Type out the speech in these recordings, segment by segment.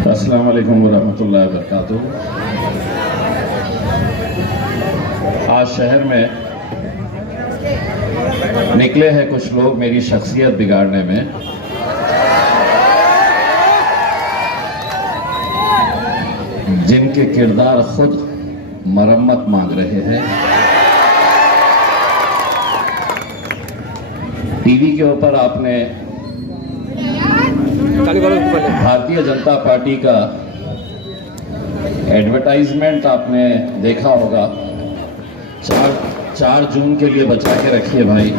अस्सलाम वालेकुम वरहमतुल्लाहि वबरकातुहू। आज शहर में निकले हैं कुछ लोग मेरी शख्सियत बिगाड़ने में। जिनके किरदार खुद मरम्मत मांग रहे हैं। टीवी के ऊपर आपने भारतीय जनता पार्टी का एडवर्टाइजमेंट आपने देखा होगा। 4 जून के लिए बचा के रखिए भाई।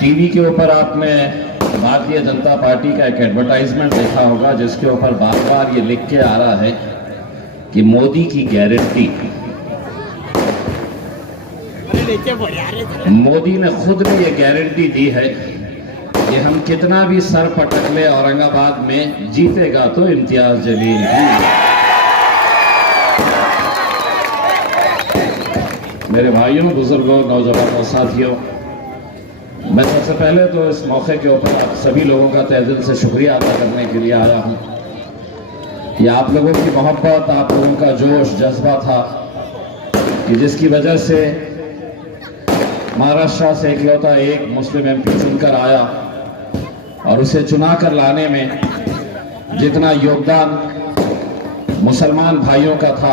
टीवी के ऊपर आपने भारतीय जनता पार्टी का एक एडवर्टाइजमेंट देखा होगा जिसके ऊपर बार बार ये लिख के आ रहा है कि मोदी की गारंटी। मोदी ने खुद ने ये गारंटी दी है कि हम कितना भी सर पटक ले औरंगाबाद में जीतेगा तो इम्तियाज जलील ही। मेरे भाइयों, बुजुर्गों, नौजवानों, साथियों, मैं सबसे पहले तो इस मौके के ऊपर आप सभी लोगों का तहे दिल से शुक्रिया अदा करने के लिए आया हूं। ये आप लोगों की मोहब्बत, आप लोगों का जोश जज्बा था कि जिसकी वजह से महाराष्ट्र से इकलौता एक मुस्लिम एमपी चुनकर आया और उसे चुना कर लाने में जितना योगदान मुसलमान भाइयों का था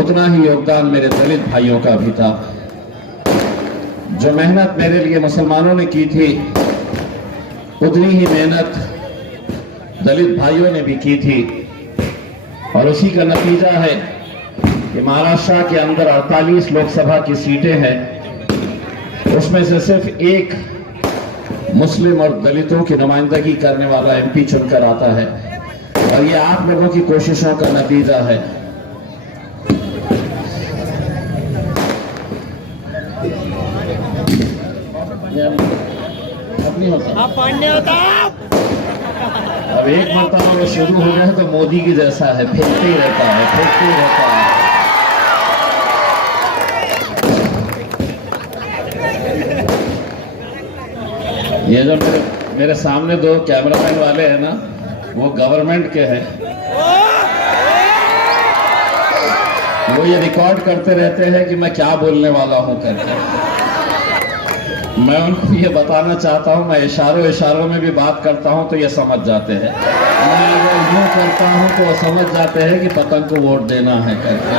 उतना ही योगदान मेरे दलित भाइयों का भी था। जो मेहनत मेरे लिए मुसलमानों ने की थी उतनी ही मेहनत दलित भाइयों ने भी की थी और उसी का नतीजा है कि महाराष्ट्र के अंदर 48 लोकसभा की सीटें हैं, उसमें से सिर्फ एक मुस्लिम और दलितों की नुमाइंदगी करने वाला एमपी चुनकर आता है और ये आप लोगों की कोशिशों का नतीजा है। अब एक मरतबा वो शुरू हो गया तो मोदी की जैसा है, फेंकते ही रहता है, फेंकते ही रहता है। ये जो मेरे सामने 2 कैमरामैन वाले हैं ना, वो गवर्नमेंट के हैं। वो ये रिकॉर्ड करते रहते हैं कि मैं क्या बोलने वाला हूं करके। मैं उनको ये बताना चाहता हूं, मैं इशारों में भी बात करता हूं तो ये समझ जाते हैं। मैं अगर यूं करता हूं तो वो समझ जाते हैं कि पतंग को वोट देना है करके।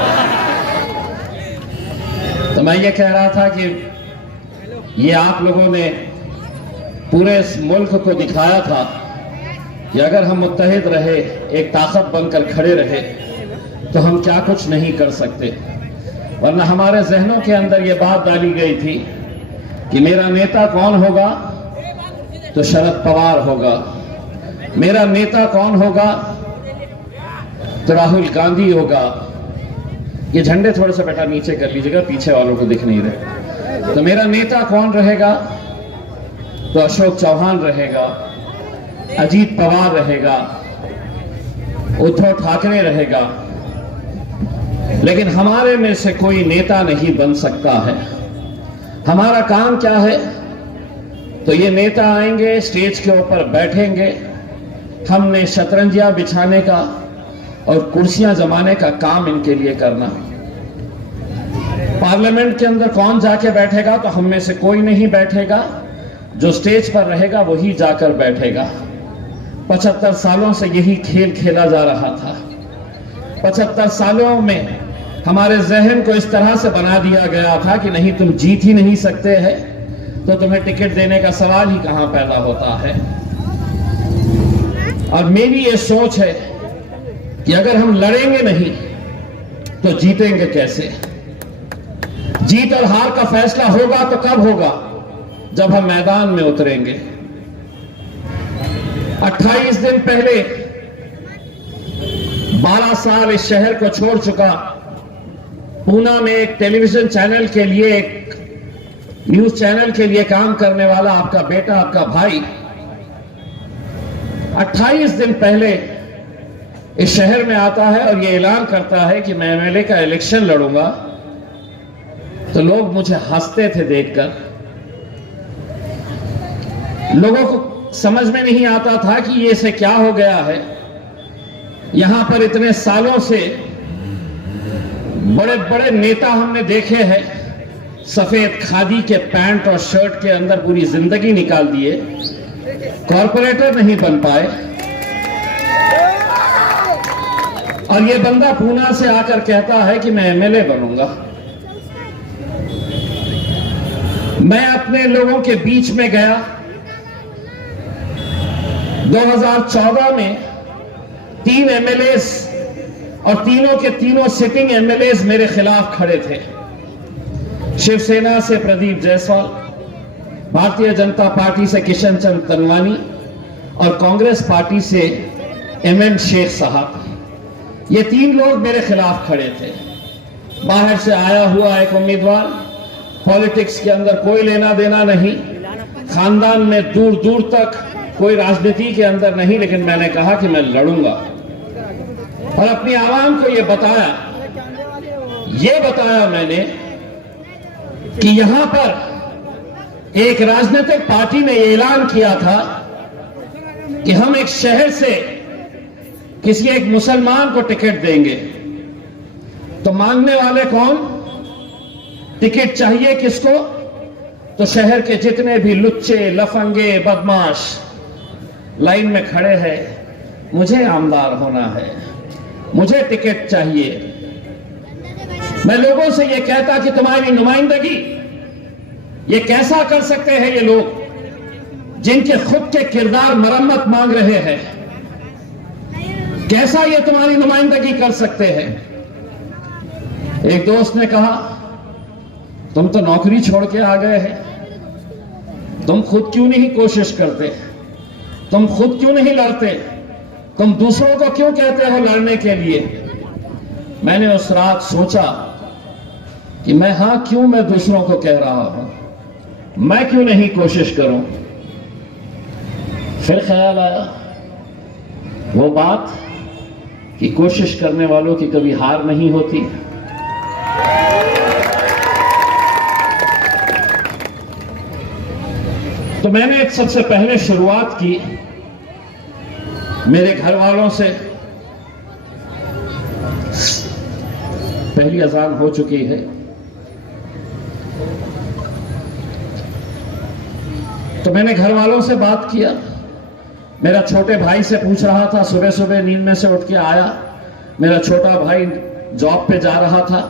तो मैं ये कह रहा था कि ये आप लोगों ने पूरे इस मुल्क को दिखाया था कि अगर हम मुत्तहिद रहे, एक ताकत बनकर खड़े रहे तो हम क्या कुछ नहीं कर सकते। वरना हमारे जहनों के अंदर ये बात डाली गई थी कि मेरा नेता कौन होगा तो शरद पवार होगा, मेरा नेता कौन होगा तो राहुल गांधी होगा। ये झंडे थोड़े से बेटा नीचे कर लीजिएगा, पीछे वालों को दिख नहीं रहे। तो मेरा नेता कौन रहेगा तो अशोक चौहान रहेगा, अजीत पवार रहेगा, उद्धव ठाकरे रहेगा। लेकिन हमारे में से कोई नेता नहीं बन सकता है। हमारा काम क्या है तो ये नेता आएंगे, स्टेज के ऊपर बैठेंगे, हमने शतरंजियां बिछाने का और कुर्सियां जमाने का काम इनके लिए करना। पार्लियामेंट के अंदर कौन जाके बैठेगा तो हम में से कोई नहीं बैठेगा, जो स्टेज पर रहेगा वही जाकर बैठेगा। 75 सालों से यही खेल खेला जा रहा था। 75 सालों में हमारे जहन को इस तरह से बना दिया गया था कि नहीं, तुम जीत ही नहीं सकते हैं तो तुम्हें टिकट देने का सवाल ही कहां पैदा होता है। और मेरी ये सोच है कि अगर हम लड़ेंगे नहीं तो जीतेंगे कैसे। जीत और हार का फैसला होगा तो कब होगा, जब हम मैदान में उतरेंगे। 28 दिन पहले 12 साल इस शहर को छोड़ चुका, पूना में एक टेलीविजन चैनल के लिए, एक न्यूज चैनल के लिए काम करने वाला आपका बेटा, आपका भाई 28 दिन पहले इस शहर में आता है और ये ऐलान करता है कि मैं एमएलए का इलेक्शन लड़ूंगा तो लोग मुझे हंसते थे देखकर। लोगों को समझ में नहीं आता था कि ये से क्या हो गया है। यहां पर इतने सालों से बड़े बड़े नेता हमने देखे हैं, सफेद खादी के पैंट और शर्ट के अंदर पूरी जिंदगी निकाल दिए, कॉर्पोरेटर नहीं बन पाए। और ये बंदा पूना से आकर कहता है कि मैं एमएलए बनूंगा। मैं अपने लोगों के बीच में गया। 2014 में 3 एमएलएस और तीनों के तीनों सिटिंग एमएलएस मेरे खिलाफ खड़े थे। शिवसेना से प्रदीप जायसवाल, भारतीय जनता पार्टी से किशन चंद तनवानी और कांग्रेस पार्टी से एमएन शेख साहब, ये 3 लोग मेरे खिलाफ खड़े थे। बाहर से आया हुआ एक उम्मीदवार, पॉलिटिक्स के अंदर कोई लेना देना नहीं, खानदान में दूर दूर तक कोई राजनीति के अंदर नहीं, लेकिन मैंने कहा कि मैं लड़ूंगा और अपनी आवाम को यह बताया मैंने कि यहां पर एक राजनीतिक पार्टी ने ऐलान किया था कि हम एक शहर से किसी एक मुसलमान को टिकट देंगे। तो मांगने वाले कौन? टिकट चाहिए किसको? तो शहर के जितने भी लुच्चे, लफंगे, बदमाश लाइन में खड़े हैं, मुझे आमदार होना है, मुझे टिकट चाहिए। मैं लोगों से यह कहता कि तुम्हारी नुमाइंदगी ये कैसा कर सकते हैं ये लोग जिनके खुद के किरदार मरम्मत मांग रहे हैं, कैसा ये तुम्हारी नुमाइंदगी कर सकते हैं? एक दोस्त ने कहा, तुम तो नौकरी छोड़ के आ गए हैं, तुम खुद क्यों नहीं कोशिश करते, तुम खुद क्यों नहीं लड़ते, तुम दूसरों को क्यों कहते हो लड़ने के लिए? मैंने उस रात सोचा कि मैं दूसरों को कह रहा हूं, मैं क्यों नहीं कोशिश करूं? फिर ख्याल आया वो बात कि कोशिश करने वालों की कभी हार नहीं होती। तो मैंने सबसे पहले शुरुआत की मेरे घर वालों से। पहली अजान हो चुकी है, तो मैंने घर वालों से बात किया। मेरा छोटे भाई से पूछ रहा था, सुबह सुबह नींद में से उठ के आया, मेरा छोटा भाई जॉब पे जा रहा था।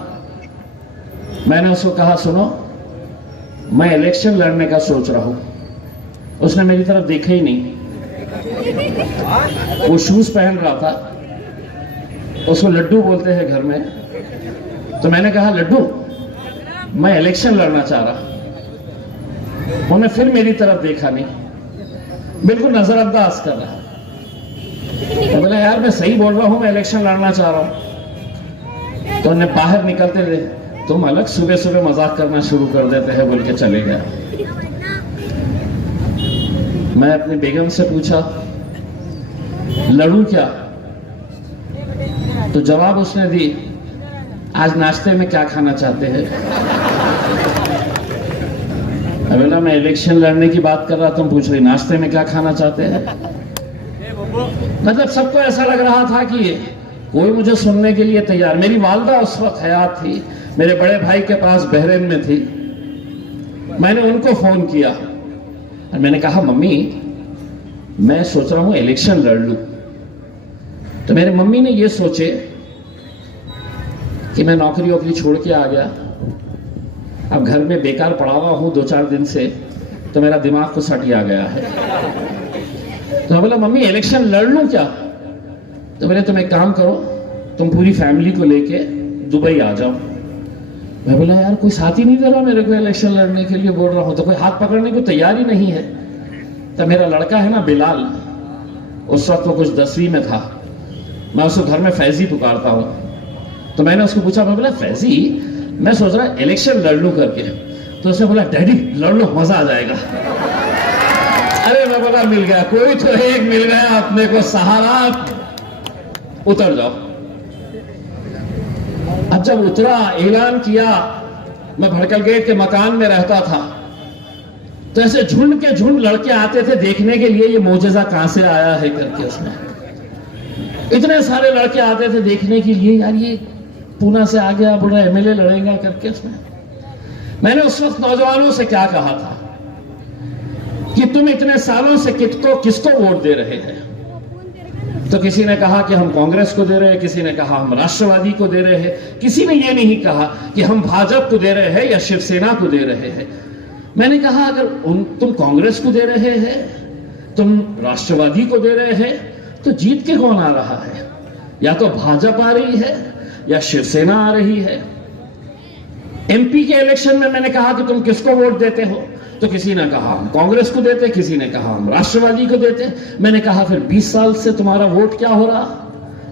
मैंने उसको कहा, सुनो मैं इलेक्शन लड़ने का सोच रहा हूं। उसने मेरी तरफ देखा ही नहीं, वो शूज पहन रहा था, उसको लड्डू बोलते हैं घर में। तो मैंने कहा, लड्डू मैं इलेक्शन लड़ना चाह रहा। उन्हें फिर मेरी तरफ देखा नहीं, बिल्कुल नजरअंदाज कर रहा। तो बोला, यार मैं सही बोल रहा हूं, मैं इलेक्शन लड़ना चाह रहा हूं। तो उन्हें बाहर निकलते थे, तुम अलग सुबह सुबह मजाक करना शुरू कर देते हैं, बोल के चले गया। मैं अपनी बेगम से पूछा, लड़ूं क्या? तो जवाब उसने दी, आज नाश्ते में क्या खाना चाहते हैं? बोला, मैं इलेक्शन लड़ने की बात कर रहा, तुम पूछ रही नाश्ते में क्या खाना चाहते हैं? मतलब सबको ऐसा लग रहा था कि कोई मुझे सुनने के लिए तैयार। मेरी वालदा उस वक्त हयात थी, मेरे बड़े भाई के पास बहरीन में थी। मैंने उनको फोन किया और मैंने कहा, मम्मी मैं सोच रहा हूं इलेक्शन लड़ लूं। तो मेरे मम्मी ने ये सोचे कि मैं नौकरी वोकरी छोड़ के आ गया, अब घर में बेकार पड़ा हुआ हूं 2-4 दिन से, तो मेरा दिमाग को सटिया गया है। तो मैं बोला, मम्मी इलेक्शन लड़ लूं क्या? तो बोले, तुम एक काम करो, तुम पूरी फैमिली को लेके दुबई आ जाओ। मैं बोला, यार कोई साथ ही नहीं दे रहा मेरे को इलेक्शन लड़ने के लिए, बोल रहा हूं तो कोई हाथ पकड़ने को तैयार ही नहीं है। तो मेरा लड़का है ना बिलाल, उस वक्त वो कुछ 10वीं में था, मैं उसको घर में फैजी पुकारता हूं। तो मैंने उसको पूछा, मैं बोला, फैजी मैं सोच रहा इलेक्शन लड़ लूं करके। तो उसने बोला, डैडी लड़ लो, मजा आ जाएगा। अरे मैं बोला, मिल गया, कोई तो एक मिल गया अपने को सहारा, उतर जाओ। अब जब उतरा, ऐलान किया, मैं भड़कल गेट के मकान में रहता था, तो ऐसे झुंड के झुंड लड़के आते थे देखने के लिए ये मोजज़ा कहां से आया है करके। उसमें इतने सारे लड़के आते थे देखने के लिए, यार ये पूना से आ गया, बोला एमएलए लड़ेगा करके। उसमें मैंने उस वक्त नौजवानों से क्या कहा था कि तुम इतने सालों से किसको वोट दे रहे हैं? तो किसी ने कहा कि हम कांग्रेस को दे रहे हैं, किसी ने कहा हम राष्ट्रवादी को दे रहे हैं, किसी ने यह नहीं कहा कि हम भाजपा को दे रहे हैं या शिवसेना को दे रहे हैं। मैंने कहा अगर तुम कांग्रेस को दे रहे हैं, तुम राष्ट्रवादी को दे रहे हैं, तो जीत के कौन आ रहा है? या तो भाजपा आ रही है या शिवसेना आ रही है। एमपी के इलेक्शन में मैंने कहा कि तुम किसको वोट देते हो, तो किसी ने कहा हम कांग्रेस को देते, किसी ने कहा हम राष्ट्रवादी को देते। मैंने कहा फिर 20 साल से तुम्हारा वोट क्या हो रहा,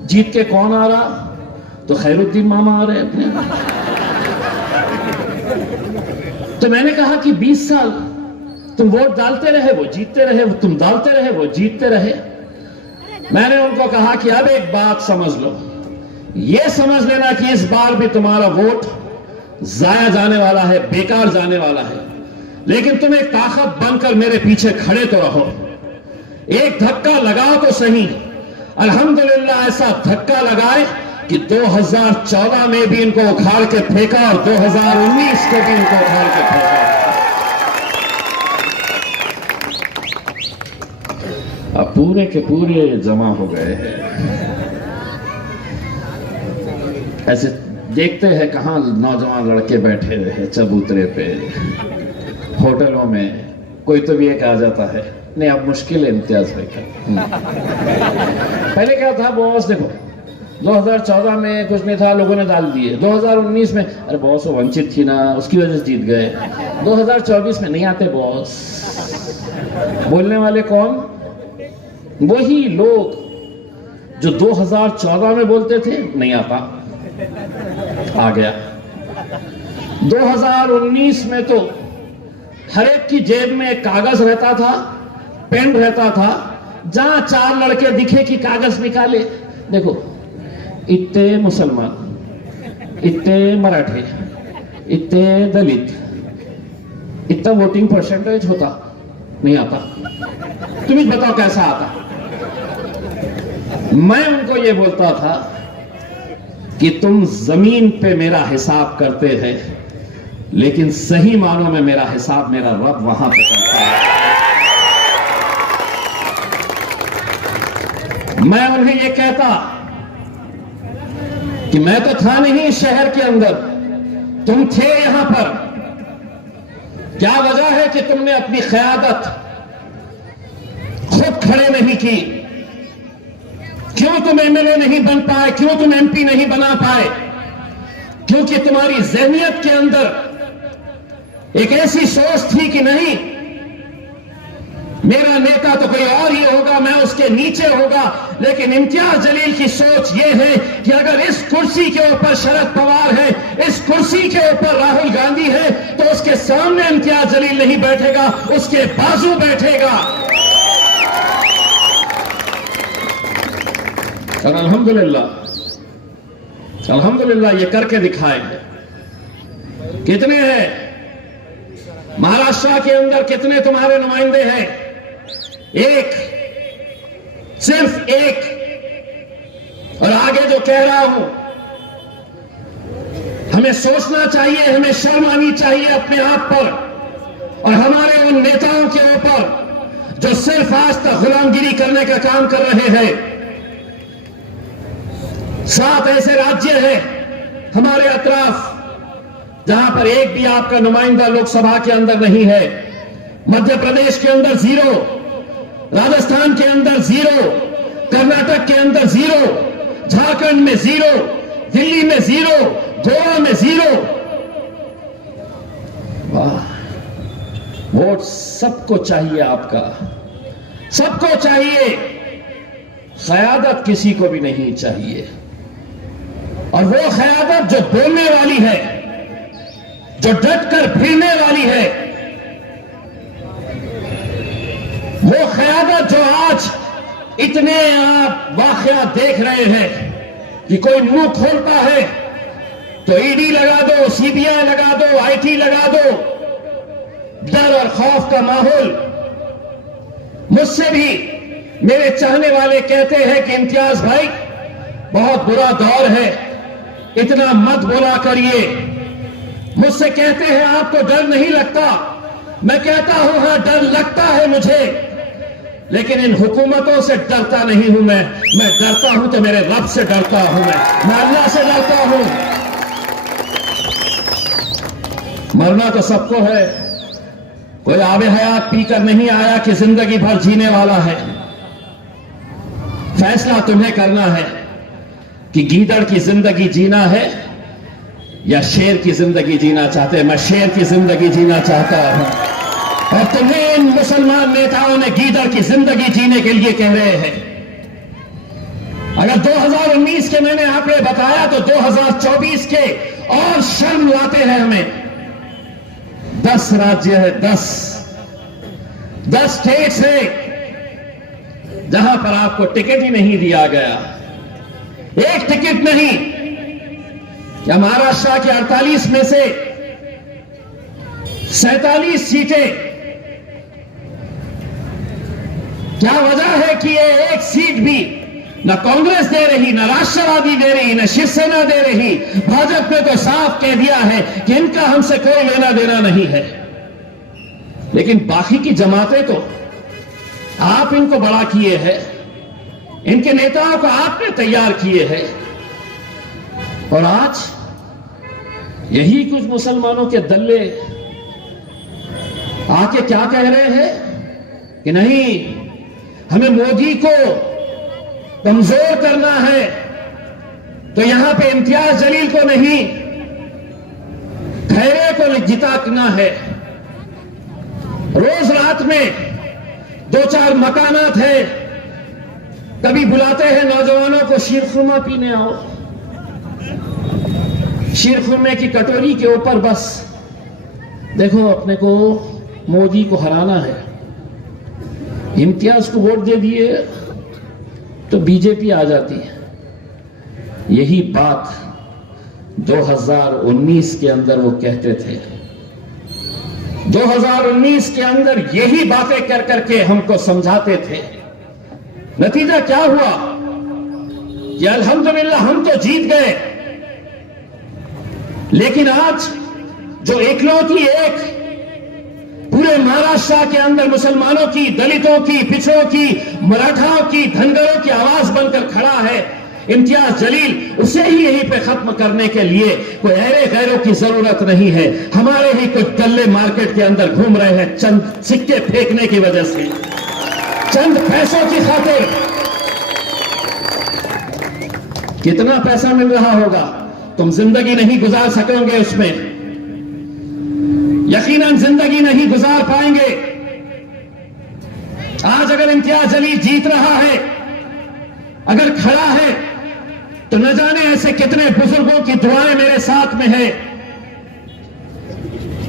जीत के कौन आ रहा? तो खैरुद्दीन मामा आ रहे अपने। तो मैंने कहा कि 20 साल तुम वोट डालते रहे, वो जीतते रहे, तुम डालते रहे, वो जीतते रहे। मैंने उनको कहा कि अब एक बात समझ लो, ये समझ लेना कि इस बार भी तुम्हारा वोट जाया जाने वाला है, बेकार जाने वाला है, लेकिन तुम एक ताकत बनकर मेरे पीछे खड़े तो रहो। एक धक्का लगाओ तो सही। अल्हम्दुलिल्लाह ऐसा धक्का लगाए कि 2014 में भी इनको उखाड़ के फेंका और 2019 को भी इनको उखाड़ के फेंका। अब पूरे के पूरे जमा हो गए हैं। ऐसे देखते हैं कहां नौजवान लड़के बैठे रहे चबूतरे पे, होटलों में। कोई तो भी एक आ जाता है, नहीं अब मुश्किल है इम्तियाज भाई का। पहले क्या था बॉस, देखो 2014 में कुछ नहीं था, लोगों ने डाल दिए। 2019 में अरे बॉस वो वंचित थी ना, उसकी वजह से जीत गए। 2024 में नहीं आते बॉस। बोलने वाले कौन? वही लोग जो 2014 में बोलते थे नहीं आता, आ गया। 2019 में तो हर एक की जेब में एक कागज रहता था, पेन रहता था, जहां 4 लड़के दिखे कि कागज निकाले, देखो इतने मुसलमान, इतने मराठे, इतने दलित, इतना वोटिंग परसेंटेज होता, नहीं आता। तुम ही बताओ कैसा आता? मैं उनको ये बोलता था कि तुम जमीन पे मेरा हिसाब करते हैं, लेकिन सही मानों में मेरा हिसाब मेरा रब वहां पे करता है। मैं उन्हें यह कहता कि मैं तो था नहीं इस शहर के अंदर, तुम थे यहां पर। क्या वजह है कि तुमने अपनी क़यादत खुद खड़े नहीं की? क्यों तुम एमएलए नहीं बन पाए? क्यों तुम एमपी नहीं बना पाए? क्योंकि तुम्हारी ज़हनियत के अंदर एक ऐसी सोच थी कि नहीं, मेरा नेता तो कोई और ही होगा, मैं उसके नीचे होगा। लेकिन इम्तियाज जलील की सोच यह है कि अगर इस कुर्सी के ऊपर शरद पवार है, इस कुर्सी के ऊपर राहुल गांधी है, तो उसके सामने इम्तियाज जलील नहीं बैठेगा, उसके बाजू बैठेगा। और अल्हम्दुलिल्लाह, अल्हम्दुलिल्लाह ये करके दिखाए। कितने हैं महाराष्ट्र के अंदर, कितने तुम्हारे नुमाइंदे हैं? एक, सिर्फ एक। और आगे जो कह रहा हूं, हमें सोचना चाहिए, हमें शर्म आनी चाहिए अपने आप पर और हमारे उन नेताओं के ऊपर जो सिर्फ आज तक गुलामगिरी करने का काम कर रहे हैं। 7 ऐसे राज्य हैं हमारे अतराफ जहां पर एक भी आपका नुमाइंदा लोकसभा के अंदर नहीं है। मध्य प्रदेश के अंदर 0, राजस्थान के अंदर 0, कर्नाटक के अंदर 0, झारखंड में 0, दिल्ली में 0, गोवा में 0। वाह, वोट सबको चाहिए, आपका सबको चाहिए, क़यादत किसी को भी नहीं चाहिए। और वो क़यादत जो बोलने वाली है, जो डट कर फिरने वाली है, वो क़यादत जो आज इतने आप वाक़या देख रहे हैं कि कोई मुंह खोलता है तो ईडी लगा दो, सीबीआई लगा दो, आईटी लगा दो। डर और खौफ का माहौल। मुझसे भी मेरे चाहने वाले कहते हैं कि इम्तियाज भाई बहुत बुरा दौर है, इतना मत बोला करिए। मुझसे कहते हैं आपको डर नहीं लगता। मैं कहता हूं हां, डर लगता है मुझे, लेकिन इन हुकूमतों से डरता नहीं हूं। मैं डरता हूं तो मेरे रब से डरता हूं। मैं अल्लाह से डरता हूं। मरना तो सबको है, कोई आबे हयात पीकर नहीं आया कि जिंदगी भर जीने वाला है। फैसला तुम्हें करना है कि गीदड़ की जिंदगी जीना है या शेर की जिंदगी जीना चाहते हैं। मैं शेर की जिंदगी जीना चाहता हूं, और तुम्हें इन मुसलमान नेताओं ने गीदड़ की जिंदगी जीने के लिए कह रहे हैं। अगर 2019 के मैंने आंकड़े बताया तो 2024 के और शर्म लाते हैं हमें। 10 राज्य है, 10 स्टेट्स है जहां पर आपको टिकट ही नहीं दिया गया। एक टिकट नहीं। क्या महाराष्ट्र के 48 में से 47 सीटें, क्या वजह है कि ये एक सीट भी न कांग्रेस दे रही, न राष्ट्रवादी दे रही, न शिवसेना दे रही। भाजपा ने तो साफ कह दिया है कि इनका हमसे कोई लेना देना नहीं है। लेकिन बाकी की जमातें तो आप इनको बड़ा किए हैं, इनके नेताओं को आपने तैयार किए हैं। और आज यही कुछ मुसलमानों के दल्ले आके क्या कह रहे हैं कि नहीं, हमें मोदी को कमजोर करना है, तो यहां पे इम्तियाज जलील को नहीं, खैरे को जिताना है। रोज रात में 2-4 मकानात है, कभी बुलाते हैं नौजवानों को शीरखुरमा पीने आओ। शीरखुरमे की कटोरी के ऊपर बस देखो अपने को मोदी को हराना है, इम्तियाज को वोट दे दिए तो बीजेपी आ जाती है। यही बात 2019 के अंदर वो कहते थे। 2019 के अंदर यही बातें कर करके हमको समझाते थे। नतीजा क्या हुआ कि अल्हम्दुलिल्लाह हम तो जीत गए, लेकिन आज जो इकलौती एक पूरे महाराष्ट्र के अंदर मुसलमानों की, दलितों की, पिछड़ों की, मराठाओं की, धनगरों की आवाज बनकर खड़ा है इम्तियाज जलील, उसे ही यहीं पे खत्म करने के लिए कोई ऐरे गैरों की जरूरत नहीं है। हमारे ही कुछ गल्ले मार्केट के अंदर घूम रहे हैं चंद सिक्के फेंकने की वजह से, चंद पैसों की खातिर। कितना पैसा मिल रहा होगा, तुम जिंदगी नहीं गुजार सकोगे उसमें, यकीनन जिंदगी नहीं गुजार पाएंगे। आज अगर इम्तियाज जलील जीत रहा है, अगर खड़ा है, तो न जाने ऐसे कितने बुजुर्गों की दुआएं मेरे साथ में है।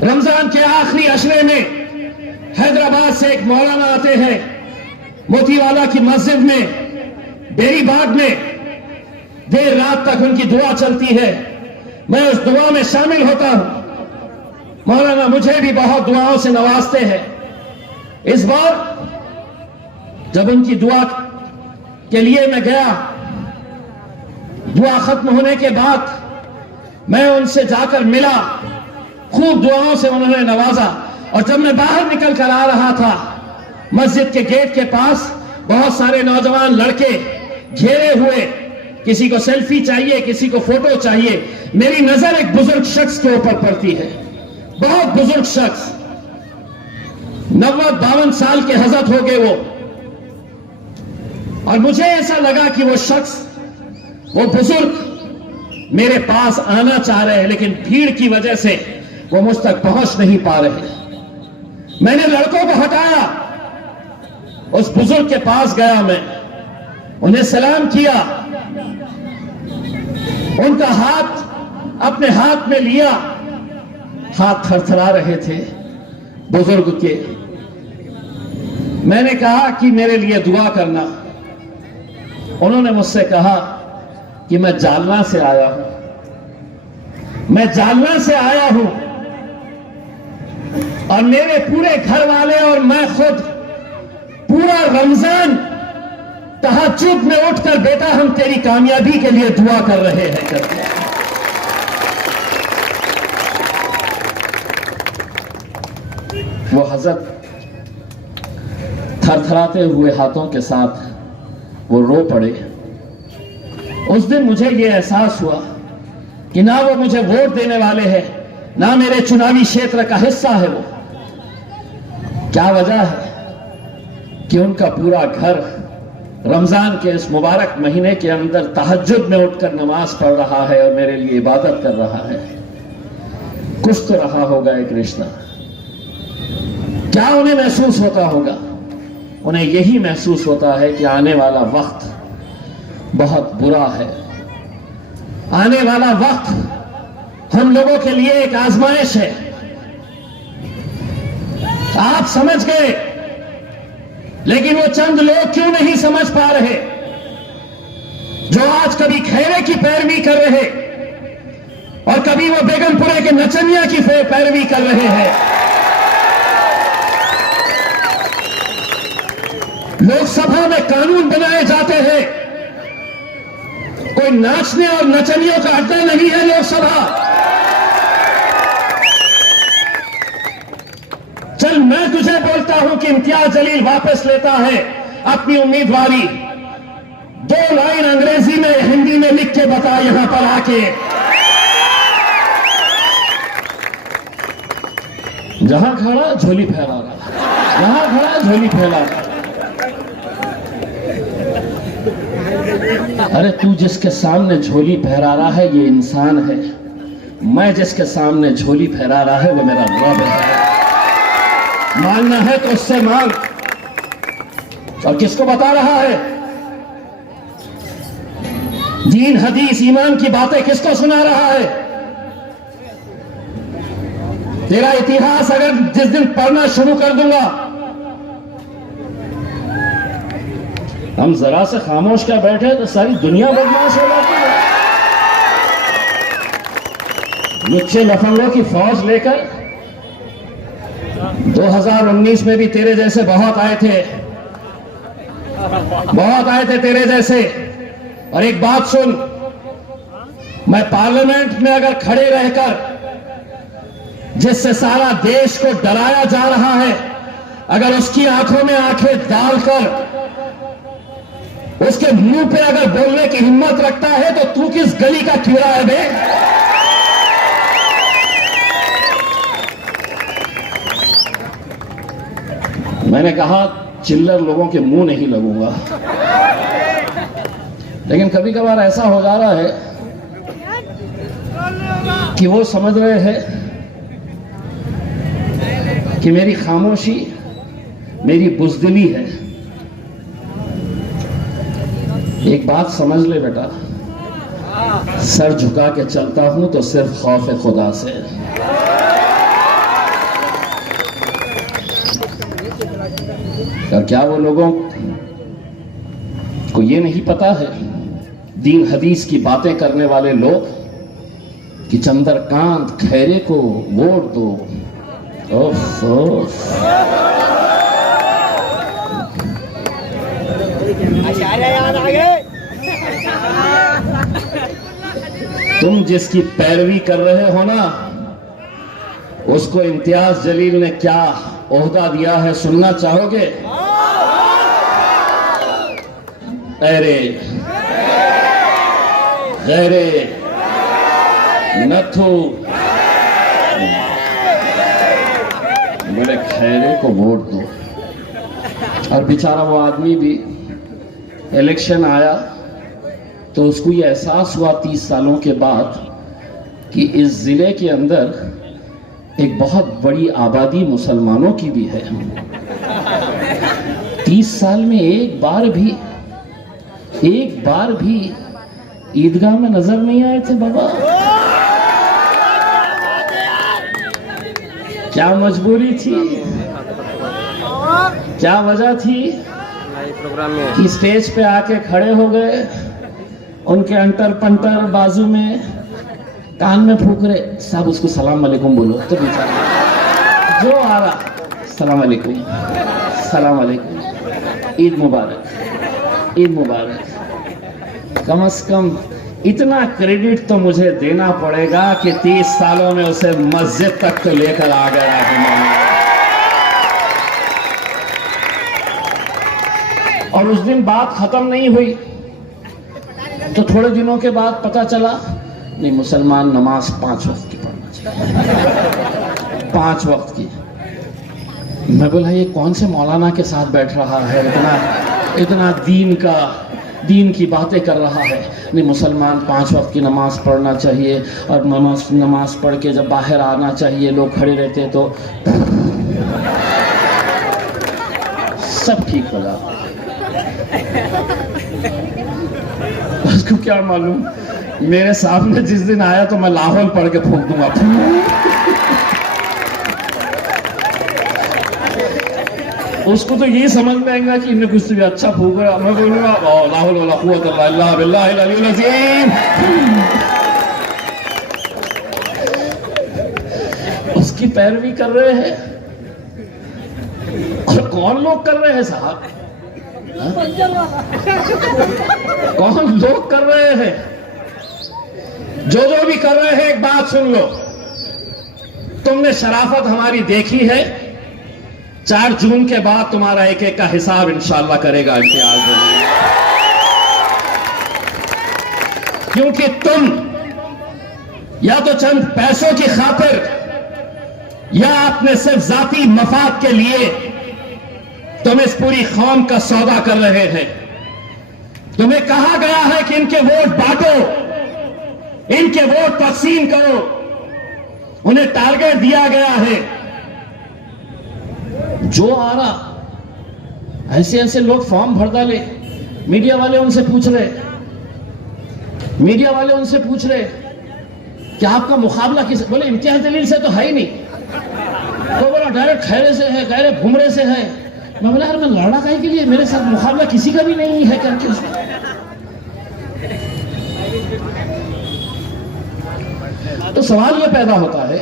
रमजान के आखिरी अशरे में हैदराबाद से एक मौलाना आते हैं, मोतीवाला की मस्जिद में, बेरी बाग में देर रात तक उनकी दुआ चलती है। मैं उस दुआ में शामिल होता हूं। मौलाना मुझे भी बहुत दुआओं से नवाजते हैं। इस बार जब उनकी दुआ के लिए मैं गया, दुआ खत्म होने के बाद मैं उनसे जाकर मिला, खूब दुआओं से उन्होंने नवाजा। और जब मैं बाहर निकल कर आ रहा था, मस्जिद के गेट के पास बहुत सारे नौजवान लड़के घेरे हुए, किसी को सेल्फी चाहिए, किसी को फोटो चाहिए। मेरी नजर एक बुजुर्ग शख्स के ऊपर पड़ती है, बहुत बुजुर्ग शख्स, 90-52 साल के हजरत हो गए वो। और मुझे ऐसा लगा कि वो शख्स, वो बुजुर्ग मेरे पास आना चाह रहे हैं, लेकिन भीड़ की वजह से वो मुझ तक पहुंच नहीं पा रहे। मैंने लड़कों को हटाया, उस बुजुर्ग के पास गया, मैं उन्हें सलाम किया, उनका हाथ अपने हाथ में लिया। हाथ थरथरा रहे थे बुजुर्ग के। मैंने कहा कि मेरे लिए दुआ करना। उन्होंने मुझसे कहा कि मैं जालना से आया हूं, मैं जालना से आया हूं और मेरे पूरे घर वाले और मैं खुद पूरा रमजान तहज्जुद में उठकर बेटा हम तेरी कामयाबी के लिए दुआ कर रहे हैं करके। वो हजरत थरथराते हुए हाथों के साथ वो रो पड़े। उस दिन मुझे ये एहसास हुआ कि ना वो मुझे वोट देने वाले हैं, ना मेरे चुनावी क्षेत्र का हिस्सा है वो। क्या वजह है कि उनका पूरा घर रमजान के इस मुबारक महीने के अंदर तहज्जुद में उठकर नमाज पढ़ रहा है और मेरे लिए इबादत कर रहा है। कुछ तो रहा होगा एक रिश्ता। क्या उन्हें महसूस होता होगा? उन्हें यही महसूस होता है कि आने वाला वक्त बहुत बुरा है। आने वाला वक्त हम लोगों के लिए एक आजमाइश है। आप समझ गए, लेकिन वो चंद लोग क्यों नहीं समझ पा रहे जो आज कभी खैरे की पैरवी कर रहे और कभी वो बेगमपुरे के नचनिया की पैरवी कर रहे हैं। लोकसभा में कानून बनाए जाते हैं, कोई नाचने और नचनियों का अड्डा नहीं है लोकसभा। चल मैं तुझे बोलता हूं कि इम्तियाज जलील वापस लेता है अपनी उम्मीदवारी। 2 लाइन अंग्रेजी में हिंदी में लिख के बता यहां पर आके। जहां खड़ा झोली फैला रहा, जहां खड़ा झोली फैला रहा। अरे तू जिसके सामने झोली फहरा रहा है ये इंसान है, मैं जिसके सामने झोली फहरा रहा है वो मेरा रब है। मांगना है तो उससे मांग। और किसको बता रहा है? दीन हदीस ईमान की बातें किसको सुना रहा है? तेरा इतिहास अगर जिस दिन पढ़ना शुरू कर दूंगा, हम जरा से खामोश क्या बैठे तो सारी दुनिया बदमाश हो जाती है। लुच्चे लफंगों की फौज लेकर 2019 में भी तेरे जैसे बहुत आए थे, बहुत आए थे तेरे जैसे। और एक बात सुन, मैं पार्लियामेंट में अगर खड़े रहकर जिससे सारा देश को डराया जा रहा है, अगर उसकी आंखों में आंखें डालकर उसके मुंह पे अगर बोलने की हिम्मत रखता है तो तू किस गली का कीड़ा है बे? मैंने कहा चिल्लर लोगों के मुंह नहीं लगूंगा, लेकिन कभी कभार ऐसा हो जा रहा है कि वो समझ रहे हैं कि मेरी खामोशी मेरी बुज़दिली है। एक बात समझ ले बेटा, सर झुका के चलता हूं तो सिर्फ खौफ खुदा से। और क्या वो लोगों को ये नहीं पता है, दीन हदीस की बातें करने वाले लोग, कि चंद्रकांत खैरे को वोट दो। ओफ ओफ। तुम जिसकी पैरवी कर रहे हो ना, उसको इम्तियाज जलील ने क्या ओहदा दिया है सुनना चाहोगे? अरे गैरे नथु बोले खैरे को वोट दो। और बेचारा वो आदमी भी इलेक्शन आया तो उसको ये एहसास हुआ 30 सालों के बाद कि इस जिले के अंदर एक बहुत बड़ी आबादी मुसलमानों की भी है। 30 साल में एक बार भी ईदगाह में नजर नहीं आए थे बाबा। क्या मजबूरी थी, क्या वजह थी कि स्टेज पे आके खड़े हो गए, उनके अंटर पंटर बाजू में कान में फूक रहे, साहब उसको सलाम वालेकुम बोलो। तो बेचारा जो आ रहा सलाम वालेकुम, सलाम वालेकुम, ईद मुबारक, ईद मुबारक। कम से कम इतना क्रेडिट तो मुझे देना पड़ेगा कि 30 सालों में उसे मस्जिद तक तो लेकर आ गया है। और उस दिन बात खत्म नहीं हुई तो थोड़े दिनों के बाद पता चला नहीं, मुसलमान नमाज 5 वक्त की पढ़ना चाहिए, 5 वक्त की। मैं बोला ये कौन से मौलाना के साथ बैठ रहा है, इतना दीन की बातें कर रहा है। नहीं, मुसलमान 5 वक्त की नमाज पढ़ना चाहिए और नमाज पढ़ के जब बाहर आना चाहिए, लोग खड़े रहते तो सब ठीक हो जाता। उसको क्या मालूम, मेरे सामने जिस दिन आया तो मैं लाहौल पढ़ के फूंक दूंगा। उसको तो ये समझ में आएगा कि इन्हें कुछ तो भी अच्छा फूक रहा। मैं बोलूंगा लाहौल वाला कुव्वत इल्ला बिल्लाहिल अलीयुल अज़ीम। उसकी पैरवी कर रहे हैं। और कौन लोग कर रहे हैं साहब, कौन लोग कर रहे हैं? जो भी कर रहे हैं, एक बात सुन लो, तुमने शराफत हमारी देखी है। 4 जून के बाद तुम्हारा एक एक का हिसाब इंशाअल्लाह करेगा इम्तियाज। क्योंकि तुम या तो चंद पैसों की खातिर या अपने सिर्फ जाती मफाद के लिए तुम इस पूरी कौम का सौदा कर रहे हैं। तुम्हें कहा गया है कि इनके वोट बांटो, इनके वोट तकसीम करो, उन्हें टारगेट दिया गया है। जो आ रहा ऐसे ऐसे लोग फॉर्म भर डाले। मीडिया वाले उनसे पूछ रहे कि आपका मुकाबला किस, बोले इम्तियाज जलील से तो है ही नहीं। तो बोला डायरेक्ट खैरे से है, गैरे भुमरे से है। मैं बोला यार मैं लड़ा काहे के लिए, मेरे साथ मुकाबला किसी का भी नहीं है करके उसको। तो सवाल यह पैदा होता है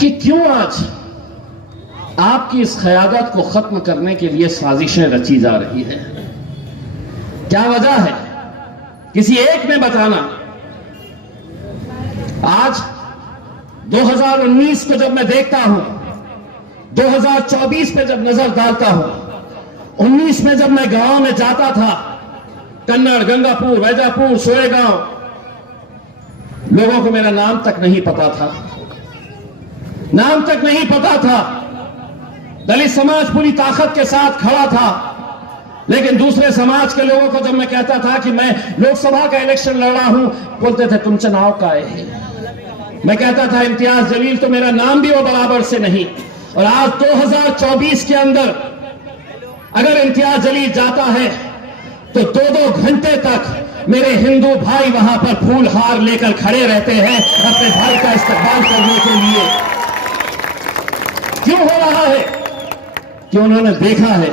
कि क्यों आज आपकी इस क़यादत को खत्म करने के लिए साजिशें रची जा रही है? क्या वजह है? किसी एक ने बताना। आज 2019 को जब मैं देखता हूं, 2024 पे जब नजर डालता हूं, 19 में जब मैं गांव में जाता था, कन्नड़, गंगापुर, वैजापुर, सोएगांव, लोगों को मेरा नाम तक नहीं पता था, नाम तक नहीं पता था। दलित समाज पूरी ताकत के साथ खड़ा था, लेकिन दूसरे समाज के लोगों को जब मैं कहता था कि मैं लोकसभा का इलेक्शन लड़ रहा हूं, बोलते थे तुम चुनाव का है। मैं कहता था इम्तियाज जलील, तो मेरा नाम भी वो बराबर से नहीं। और आज 2024 के अंदर अगर इम्तियाज जलील जाता है तो 2-2 घंटे तक मेरे हिंदू भाई वहां पर फूल हार लेकर खड़े रहते हैं अपने भाई का इस्तकबाल करने के लिए। क्यों हो रहा है? कि उन्होंने देखा है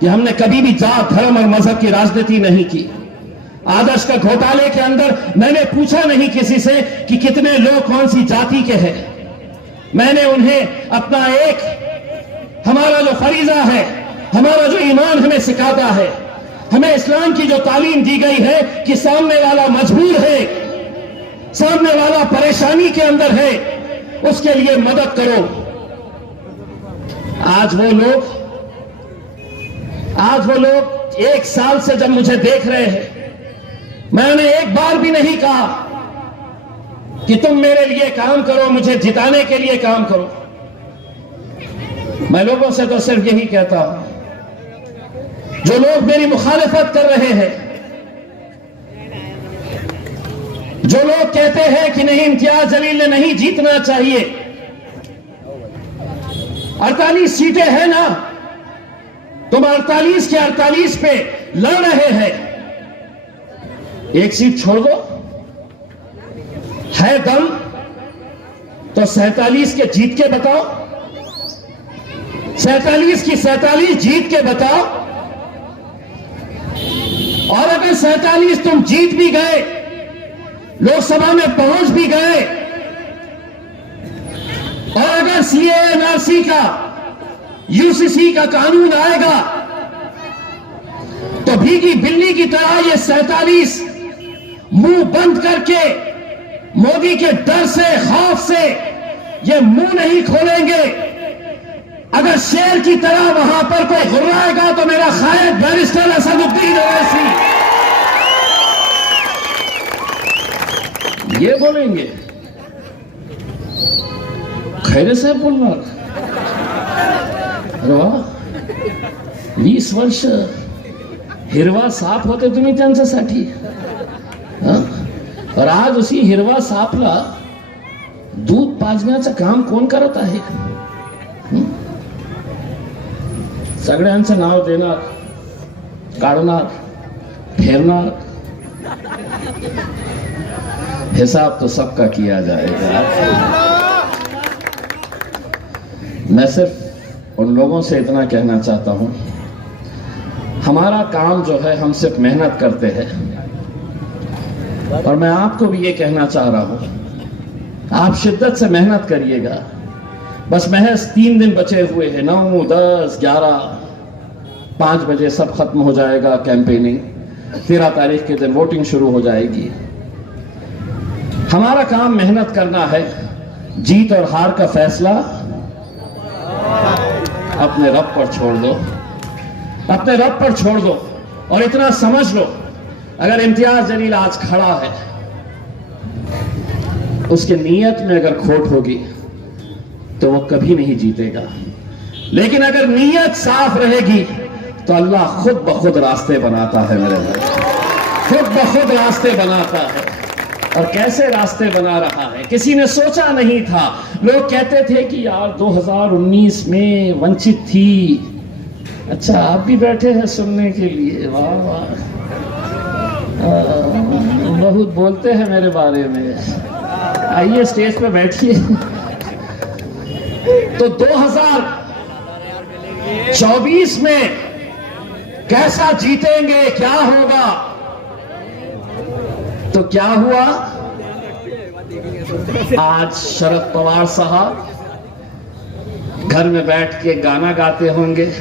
कि हमने कभी भी जात, धर्म और मजहब की राजनीति नहीं की। आदर्श का घोटाले के अंदर मैंने पूछा नहीं किसी से कि कितने लोग कौन सी जाति के हैं। मैंने उन्हें अपना हमारा जो फरीजा है, हमारा जो ईमान हमें सिखाता है, हमें इस्लाम की जो तालीम दी गई है कि सामने वाला मजबूर है, सामने वाला परेशानी के अंदर है, उसके लिए मदद करो। आज वो लोग 1 साल से जब मुझे देख रहे हैं, मैंने एक बार भी नहीं कहा कि तुम मेरे लिए काम करो, मुझे जिताने के लिए काम करो। मैं लोगों से तो सिर्फ यही कहता हूं, जो लोग मेरी मुखालिफत कर रहे हैं, जो लोग कहते हैं कि नहीं इम्तियाज जलील ने नहीं जीतना चाहिए, 48 सीटें हैं ना, तुम 48 के 48 पे लड़ रहे हैं, एक सीट छोड़ दो। है दम तो 47 के जीत के बताओ, 47 की 47 जीत के बताओ। और अगर 47 तुम जीत भी गए लोकसभा में पहुंच भी गए, और अगर सीए एनआरसी का, यूसीसी का कानून आएगा तो भीगी बिल्ली की तरह ये 47 मुंह बंद करके मोदी के डर से, खौफ से ये मुंह नहीं खोलेंगे। अगर शेर की तरह वहां पर कोई घुर्राएगा तो मेरा खायद बैरिस्टर असदुद्दीन ओवैसी ये बोलेंगे। खैरे साहेब बोलणार, अरे वा, 20 वर्ष हिरवा साप होते तुम्ही त्यांच्यासाठी, और आज उसी हिरवा सापला दूध पाजण्याचं काम कोण करत आहे? सगळ्यांचं नाव देणार, काढणार, फेरणार, हिसाब तो सबका किया जाएगा। मैं सिर्फ उन लोगों से इतना कहना चाहता हूं, हमारा काम जो है, हम सिर्फ मेहनत करते हैं, और मैं आपको भी ये कहना चाह रहा हूं, आप शिद्दत से मेहनत करिएगा। बस महज 3 दिन बचे हुए हैं, 9, 10, 11, 5 बजे सब खत्म हो जाएगा कैंपेनिंग। 13 तारीख के दिन वोटिंग शुरू हो जाएगी। हमारा काम मेहनत करना है। जीत और हार का फैसला अपने रब पर छोड़ दो, अपने रब पर छोड़ दो। और इतना समझ लो, अगर इम्तियाज जलील आज खड़ा है, उसके नीयत में अगर खोट होगी तो वो कभी नहीं जीतेगा। लेकिन अगर नीयत साफ रहेगी तो अल्लाह खुद ब खुद रास्ते बनाता है मेरे भाई, खुद ब खुद रास्ते बनाता है। और कैसे रास्ते बना रहा है, किसी ने सोचा नहीं था। लोग कहते थे कि यार 2019 में वंचित थी। अच्छा, आप भी बैठे हैं सुनने के लिए, वाह वाह, बहुत बोलते हैं मेरे बारे में। आइए स्टेज पे बैठिए। तो 2024 में कैसा जीतेंगे, क्या होगा? तो क्या हुआ? आज शरद पवार साहब घर में बैठ के गाना गाते होंगे,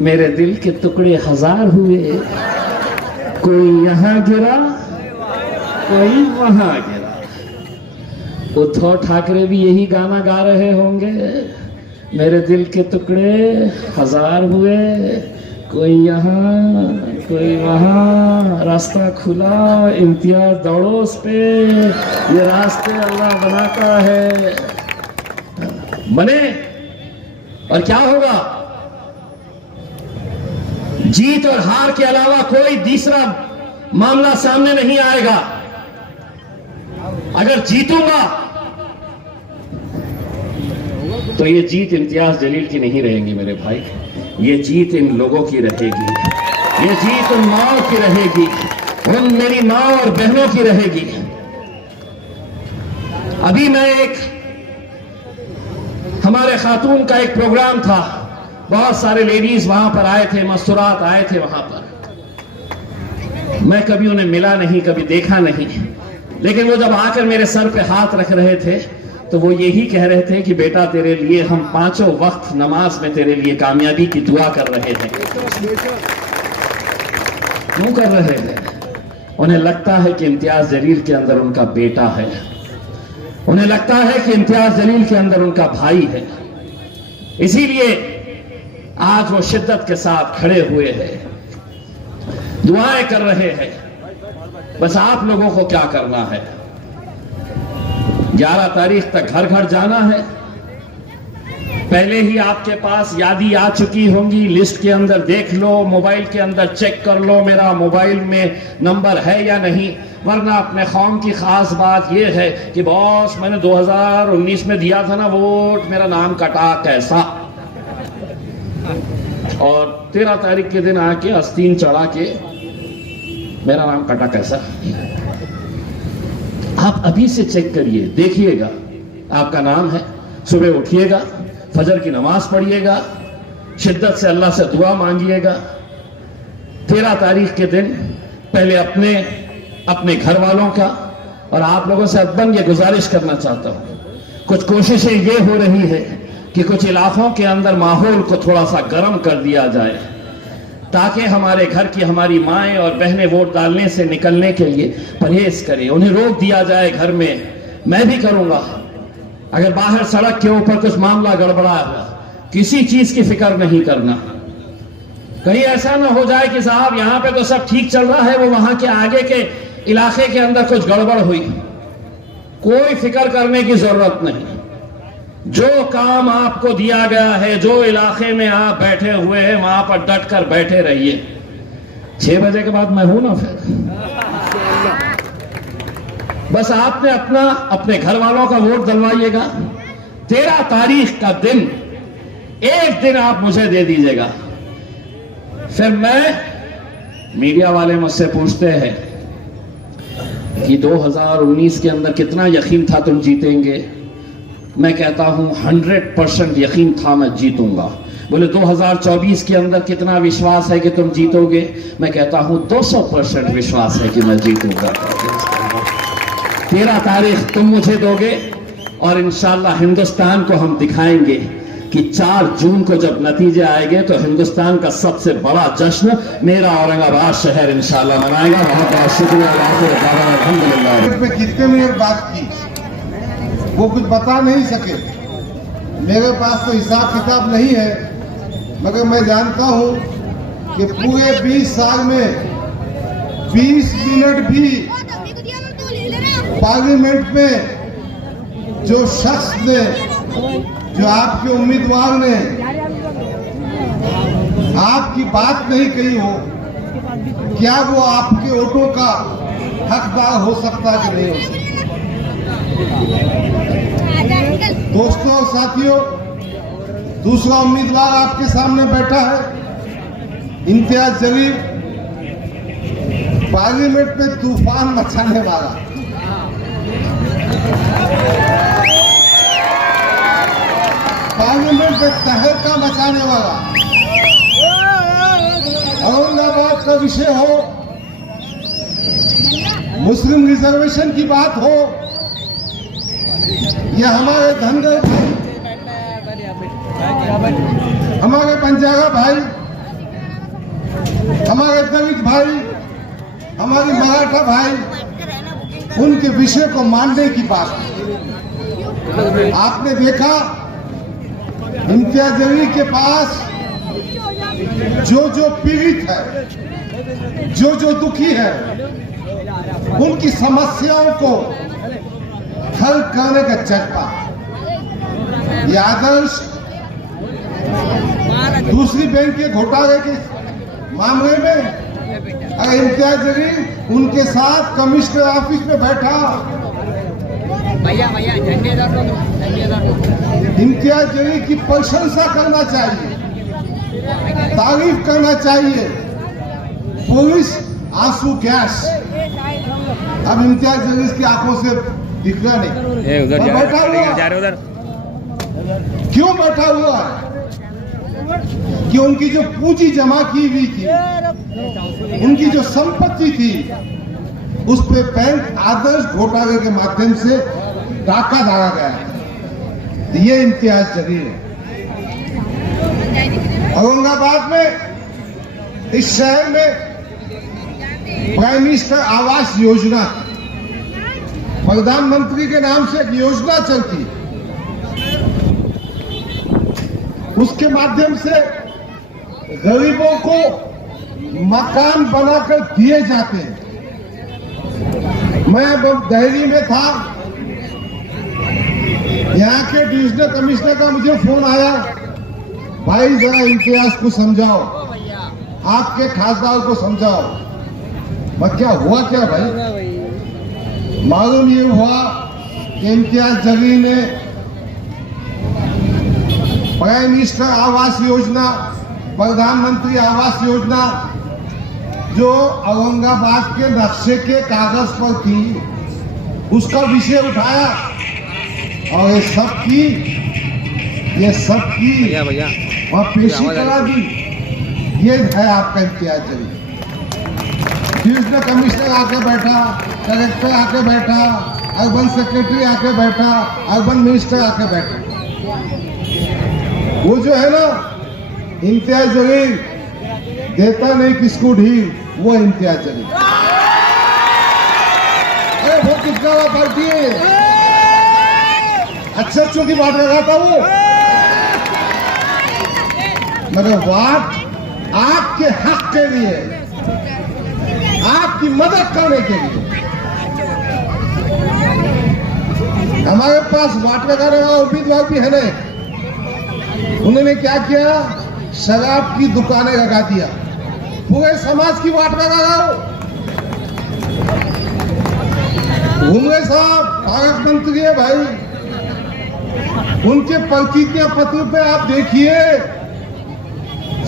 मेरे दिल के टुकड़े 1000 हुए, कोई यहां गिरा, कोई वहां गिरा। उद्धव ठाकरे भी यही गाना गा रहे होंगे, मेरे दिल के टुकड़े 1000 हुए, कोई यहाँ, कोई वहाँ, रास्ता खुला, इम्तियाज दौड़ो उस पे, ये रास्ते अल्लाह बनाता है। बने और क्या होगा? जीत और हार के अलावा कोई तीसरा मामला सामने नहीं आएगा। अगर जीतूंगा तो ये जीत इम्तियाज जलील की नहीं रहेगी मेरे भाई, ये जीत इन लोगों की रहेगी, ये जीत उन माओ की रहेगी, उन मेरी माँ और बहनों की रहेगी। अभी मैं हमारे खातून का एक प्रोग्राम था, बहुत सारे लेडीज वहां पर आए थे, मस्तूरात आए थे वहां पर। मैं कभी उन्हें मिला नहीं, कभी देखा नहीं, लेकिन वो जब आकर मेरे सर पे हाथ रख रहे थे तो वो यही कह रहे थे कि बेटा तेरे लिए हम 5 वक्त नमाज में तेरे लिए कामयाबी की दुआ कर रहे हैं। क्यों कर रहे हैं? उन्हें लगता है कि इम्तियाज जलील के अंदर उनका बेटा है, उन्हें लगता है कि इम्तियाज जलील के अंदर उनका भाई है, इसीलिए आज वो शिद्दत के साथ खड़े हुए हैं, दुआएं कर रहे हैं। बस आप लोगों को क्या करना है? 11 तारीख तक घर घर जाना है। पहले ही आपके पास यादी आ चुकी होंगी, लिस्ट के अंदर देख लो, मोबाइल के अंदर चेक कर लो मेरा मोबाइल में नंबर है या नहीं। वरना अपने कौम की खास बात यह है कि बॉस मैंने 2019 में दिया था ना वोट, मेरा नाम कटा कैसा, और 13 तारीख के दिन आके आस्तीन चढ़ा के मेरा नाम कटा कैसा। आप अभी से चेक करिए, देखिएगा आपका नाम है। सुबह उठिएगा, फजर की नमाज पढ़िएगा, शिद्दत से अल्लाह से दुआ मांगिएगा। 13 तारीख के दिन पहले अपने घर वालों का, और आप लोगों से अदबन ये गुजारिश करना चाहता हूं, कुछ कोशिशें ये हो रही है कि कुछ इलाकों के अंदर माहौल को थोड़ा सा गर्म कर दिया जाए, ताकि हमारे घर की हमारी माएँ और बहनें वोट डालने से निकलने के लिए परहेज करें, उन्हें रोक दिया जाए घर में। मैं भी करूंगा, अगर बाहर सड़क के ऊपर कुछ मामला गड़बड़ा है, किसी चीज की फिक्र नहीं करना। कहीं ऐसा ना हो जाए कि साहब यहां पे तो सब ठीक चल रहा है, वो वहां के आगे के इलाके के अंदर कुछ गड़बड़ हुई। कोई फिक्र करने की जरूरत नहीं। जो काम आपको दिया गया है, जो इलाके में आप बैठे हुए हैं, वहां पर डट कर बैठे रहिए। 6 बजे के बाद मैं हूं ना, फिर बस आपने अपने घर वालों का वोट डलवाइएगा। 13 तारीख का दिन, एक दिन आप मुझे दे दीजिएगा। फिर मीडिया वाले मुझसे पूछते हैं कि 2019 के अंदर कितना यकीन था तुम जीतेंगे। मैं कहता हूं 100% यकीन था मैं जीतूंगा। बोले 2024 के अंदर कितना विश्वास है कि तुम जीतोगे। मैं कहता हूं 200% विश्वास है कि मैं जीतूंगा। 13 तारीख तुम मुझे दोगे और इंशाल्लाह हिंदुस्तान को हम दिखाएंगे कि 4 जून को जब नतीजे आएंगे तो हिंदुस्तान का सबसे बड़ा जश्न मेरा औरंगाबाद शहर इंशाल्लाह मनाएगा। बहुत बहुत शुक्रिया। अल्हम्दुलिल्लाह। कितने मिनट बात की वो कुछ बता नहीं सके। मेरे पास तो हिसाब किताब नहीं है, मगर मैं जानता हूं कि पूरे 20 साल में 20 मिनट भी पार्लियामेंट में जो शख्स ने, जो आपके उम्मीदवार ने आपकी बात नहीं कही हो, क्या वो आपके वोटों का हकदार हो सकता कि नहीं हो सकता। दोस्तों और साथियों, दूसरा उम्मीदवार आपके सामने बैठा है, इम्तियाज जलील, पार्लियामेंट में तूफान मचाने वाला। पार्लियामेंट में तहलका मचाने वाला। औरंगाबाद का विषय हो, मुस्लिम रिजर्वेशन की बात हो, या हमारे धनगर भाई, हमारे बंजारा भाई, हमारे दलित भाई, हमारे मराठा भाई, उनके विषय को मानने की बात। आपने देखा इम्तियाज जलील के पास जो पीड़ित है, जो दुखी है, उनकी समस्याओं को हल करने का जज्बा। यह आदर्श दूसरी बैंक के घोटाले के मामले में अगर इम्तियाज जलील उनके साथ कमिश्नर ऑफिस में बैठा, इम्तियाज जलील की प्रशंसा करना चाहिए, तारीफ करना चाहिए। पुलिस आंसू गैस अब इम्तियाज जलील की आंखों से दिख रहा नहीं। उधर बैठा हुआ, क्यों बैठा हुआ है? कि उनकी जो पूंजी जमा की हुई थी, उनकी जो संपत्ति थी, उस पे बैंक आदर्श घोटाले के माध्यम से डाका डाला गया है। ये इम्तियाज जलील है। औरंगाबाद में, इस शहर में प्राइम मिनिस्टर आवास योजना, प्रधानमंत्री के नाम से एक योजना चलती, उसके माध्यम से गरीबों को मकान बनाकर दिए जाते हैं। मैं दिल्ली में था, यहाँ के डिविजनल कमिश्नर का मुझे फोन आया, भाई जरा इम्तियाज को समझाओ, आपके खासदार को समझाओ। मैं क्या हुआ क्या भाई? मालूम ये हुआ कि इम्तियाज जलील ने प्राइम मिनिस्टर आवास योजना, प्रधानमंत्री आवास योजना, जो औरंगाबाद के नक्शे के कागज पर थी, उसका विषय उठाया और ये सब की और पेशी करा दी। ये है आपका इम्तियाज जलील। डिविजनल कमिश्नर आके बैठा, कलेक्टर आके बैठा, अर्बन सेक्रेटरी आके बैठा, अर्बन मिनिस्टर आके बैठा। वो जो है ना इम्तियाज जलील देता नहीं किसको ढील, वो इम्तियाज जलील। अरे वो कितना हुआ पार्टी है, अच्छों की बात लगाता वो, मगर बात आपके हक के लिए, आपकी मदद करने के लिए। हमारे पास वाट लगाने वाला उम्मीदवार भी है नहीं। उन्होंने क्या किया, शराब की दुकानें लगा दिया, पूरे समाज की वाट लगा रहा हो। घूमरे साहब भारत मंत्री है भाई, उनके प्रतिज्ञा पत्र पे आप देखिए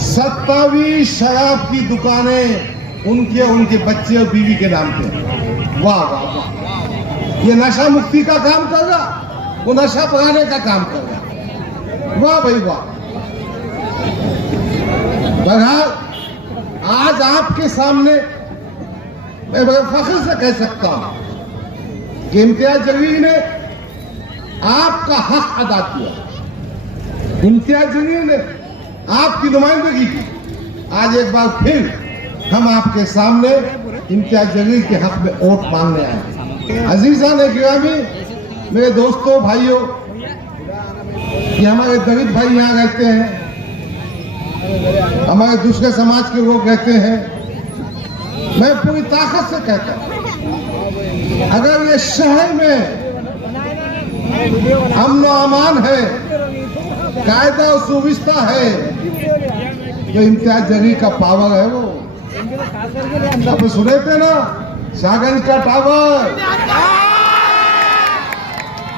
27 शराब की दुकानें उनके बच्चे और बीवी के नाम पे। वाह वाह वाह, ये नशा मुक्ति का काम कर रहा, वो नशा भगाने का काम कर रहा। वाह भाई वाह। बहरहाल आज आपके सामने मैं बड़े फख्र से कह सकता हूं कि इम्तियाज जलील ने आपका हक अदा किया, इम्तियाज जलील ने आपकी नुमाइंदगी की। आज एक बार फिर हम आपके सामने इम्तियाज जलील के हक में वोट मांगने आए। अजीजा ने गिरामी, मेरे दोस्तों भाइयों, ये हमारे दलित भाई यहाँ रहते हैं, हमारे दूसरे समाज के लोग रहते हैं। मैं पूरी ताकत से कहता हूं, अगर ये शहर में अमन और अमान है, कायदा और सुव्यवस्था है, तो इम्तियाज जलील का पावर है। वो अब सुने थे ना, शाहगंज का टावर,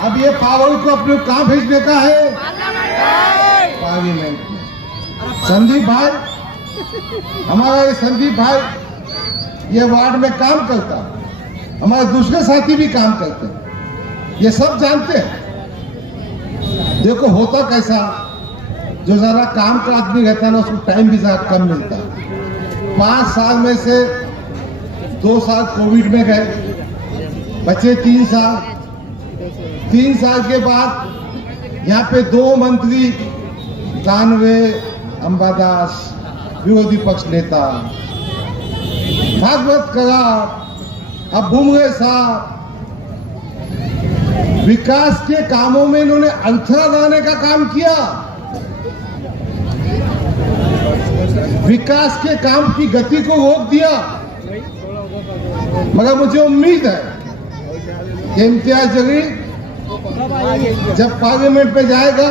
अब ये पावर को अपने कहां भेजने का है, पार्लियामेंट में। संदीप भाई, हमारा ये संदीप भाई ये वार्ड में काम करता, हमारे दूसरे साथी भी काम करते हैं, ये सब जानते हैं। देखो होता कैसा, जो जरा काम का आदमी रहता है ना, उसको टाइम भी जरा कम मिलता है। 5 साल में से 2 साल कोविड में गए, बचे 3 साल। 3 साल के बाद यहाँ पे 2 मंत्री, दानवे अंबादास, विरोधी पक्ष नेता, भागवत करा, अब भूमरे साहब, विकास के कामों में इन्होंने अड़थड़ा लाने का काम किया। विकास के काम की गति को रोक दिया। मगर मुझे उम्मीद है कि इम्तियाज जलील जब पार्लियामेंट में जाएगा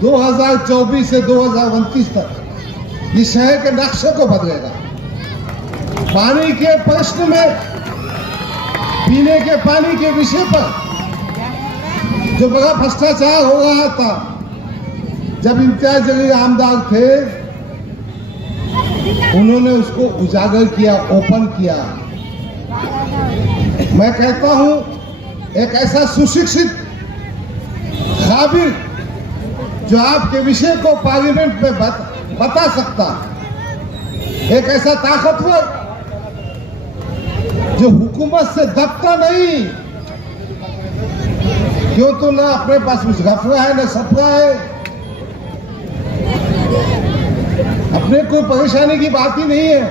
2024 से 2029 तक इस शहर के नक्शे को बदलेगा। पानी के प्रश्न में, पीने के पानी के विषय पर जो बड़ा भ्रष्टाचार हो रहा था, जब इम्तियाज जलील आमदार थे, उन्होंने उसको उजागर किया, ओपन किया। मैं कहता हूं एक ऐसा सुशिक्षित काबिल जो आपके विषय को पार्लियामेंट में बता सकता, एक ऐसा ताकतवर जो हुकूमत से दबता नहीं, क्यों तो ना अपने पास कुछ गफरा है, ना सफरा है, अपने कोई परेशानी की बात ही नहीं है,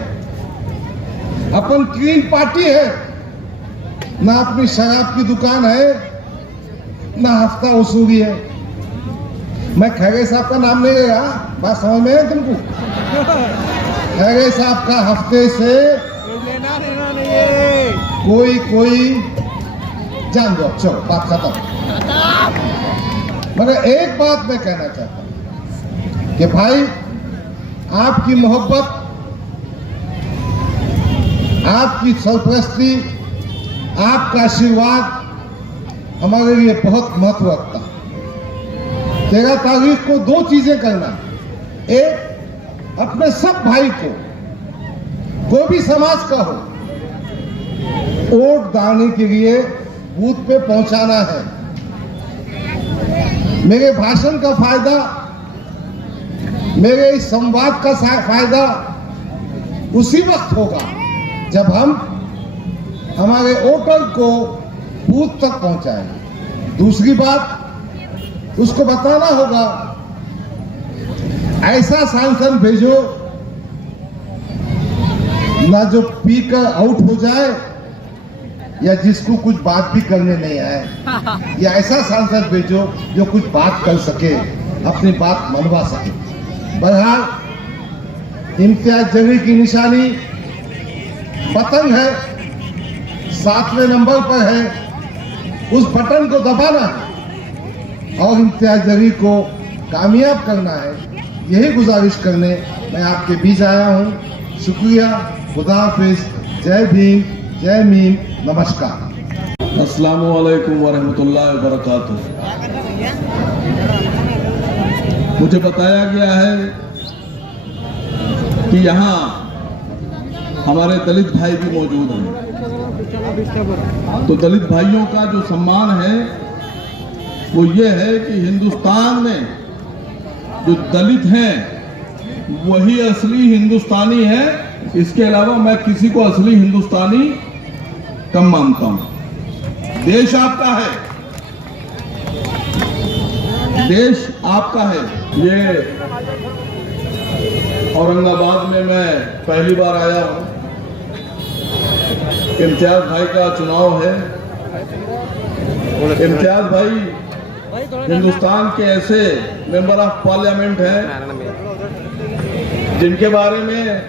अपन क्लीन पार्टी है, ना अपनी शराब की दुकान है, ना हफ्ता वसूली है। मैं खैरे साहब का नाम नहीं ले रहा, बात समझ में है तुमको? खैरे साहब का हफ्ते से कोई जान दो, चलो बात खत्म। मगर एक बात मैं कहना चाहता हूं कि भाई आपकी मोहब्बत, आपकी सरपरस्ती, आपका आशीर्वाद हमारे लिए बहुत महत्व रखता है। 13 तारीख को 2 चीजें करना, एक अपने सब भाई को, कोई भी समाज का हो, वोट डालने के लिए बूथ पे पहुंचाना है। मेरे भाषण का फायदा, मेरे इस संवाद का फायदा उसी वक्त होगा जब हम हमारे वोटर को बूथ तक पहुंचाए। दूसरी बात, उसको बताना होगा ऐसा सांसद भेजो ना जो पी कर आउट हो जाए या जिसको कुछ बात भी करने नहीं आए, या ऐसा सांसद भेजो जो कुछ बात कर सके, अपनी बात मनवा सके। बहरहाल इम्तियाज जलील की निशानी बटन है, 7वें नंबर पर है, उस बटन को दबाना है और इम्तियाज जलील को कामयाब करना है। यही गुजारिश करने मैं आपके बीच आया हूं। शुक्रिया, खुदा हाफिज, जय भीम, जय मीम, नमस्कार। अस्सलामु अलैकुम वरहमतुल्लाहि वबरकातुहू। मुझे बताया गया है कि यहाँ हमारे दलित भाई भी मौजूद हैं। तो दलित भाइयों का जो सम्मान है वो ये है कि हिंदुस्तान में जो दलित हैं वही असली हिंदुस्तानी है। इसके अलावा मैं किसी को असली हिंदुस्तानी कम मानता हूं। देश आपका है, देश आपका है। ये औरंगाबाद में मैं पहली बार आया हूं। इम्तियाज भाई का चुनाव है। इम्तियाज भाई हिंदुस्तान के ऐसे मेंबर ऑफ पार्लियामेंट हैं जिनके बारे में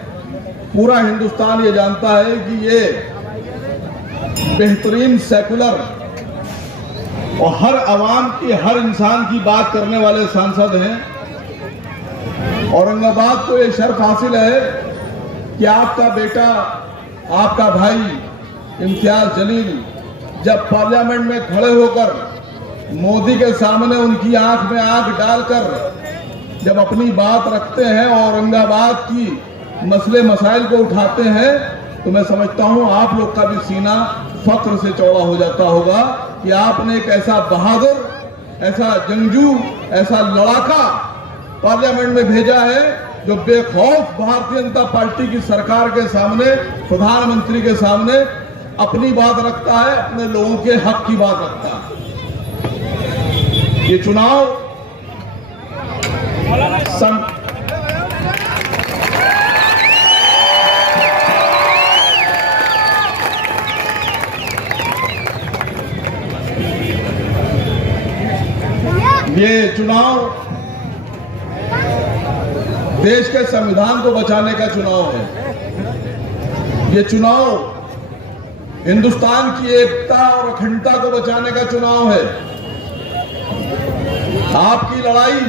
पूरा हिंदुस्तान ये जानता है कि ये बेहतरीन सेकुलर और हर आवाम की, हर इंसान की बात करने वाले सांसद हैं। औरंगाबाद को ये शर्फ हासिल है कि आपका बेटा, आपका भाई इम्तियाज जलील जब पार्लियामेंट में खड़े होकर मोदी के सामने उनकी आंख में आंख डालकर जब अपनी बात रखते हैं, औरंगाबाद की मसले मसाइल को उठाते हैं, तो मैं समझता हूं आप लोग का भी सीना फक्र से चौड़ा हो जाता होगा कि आपने एक ऐसा बहादुर, ऐसा जंगजू, ऐसा लड़ाका पार्लियामेंट में भेजा है जो बेखौफ भारतीय जनता पार्टी की सरकार के सामने, प्रधानमंत्री के सामने अपनी बात रखता है, अपने लोगों के हक की बात रखता है। ये चुनाव देश के संविधान को बचाने का चुनाव है। ये चुनाव हिंदुस्तान की एकता और अखंडता को बचाने का चुनाव है। आपकी लड़ाई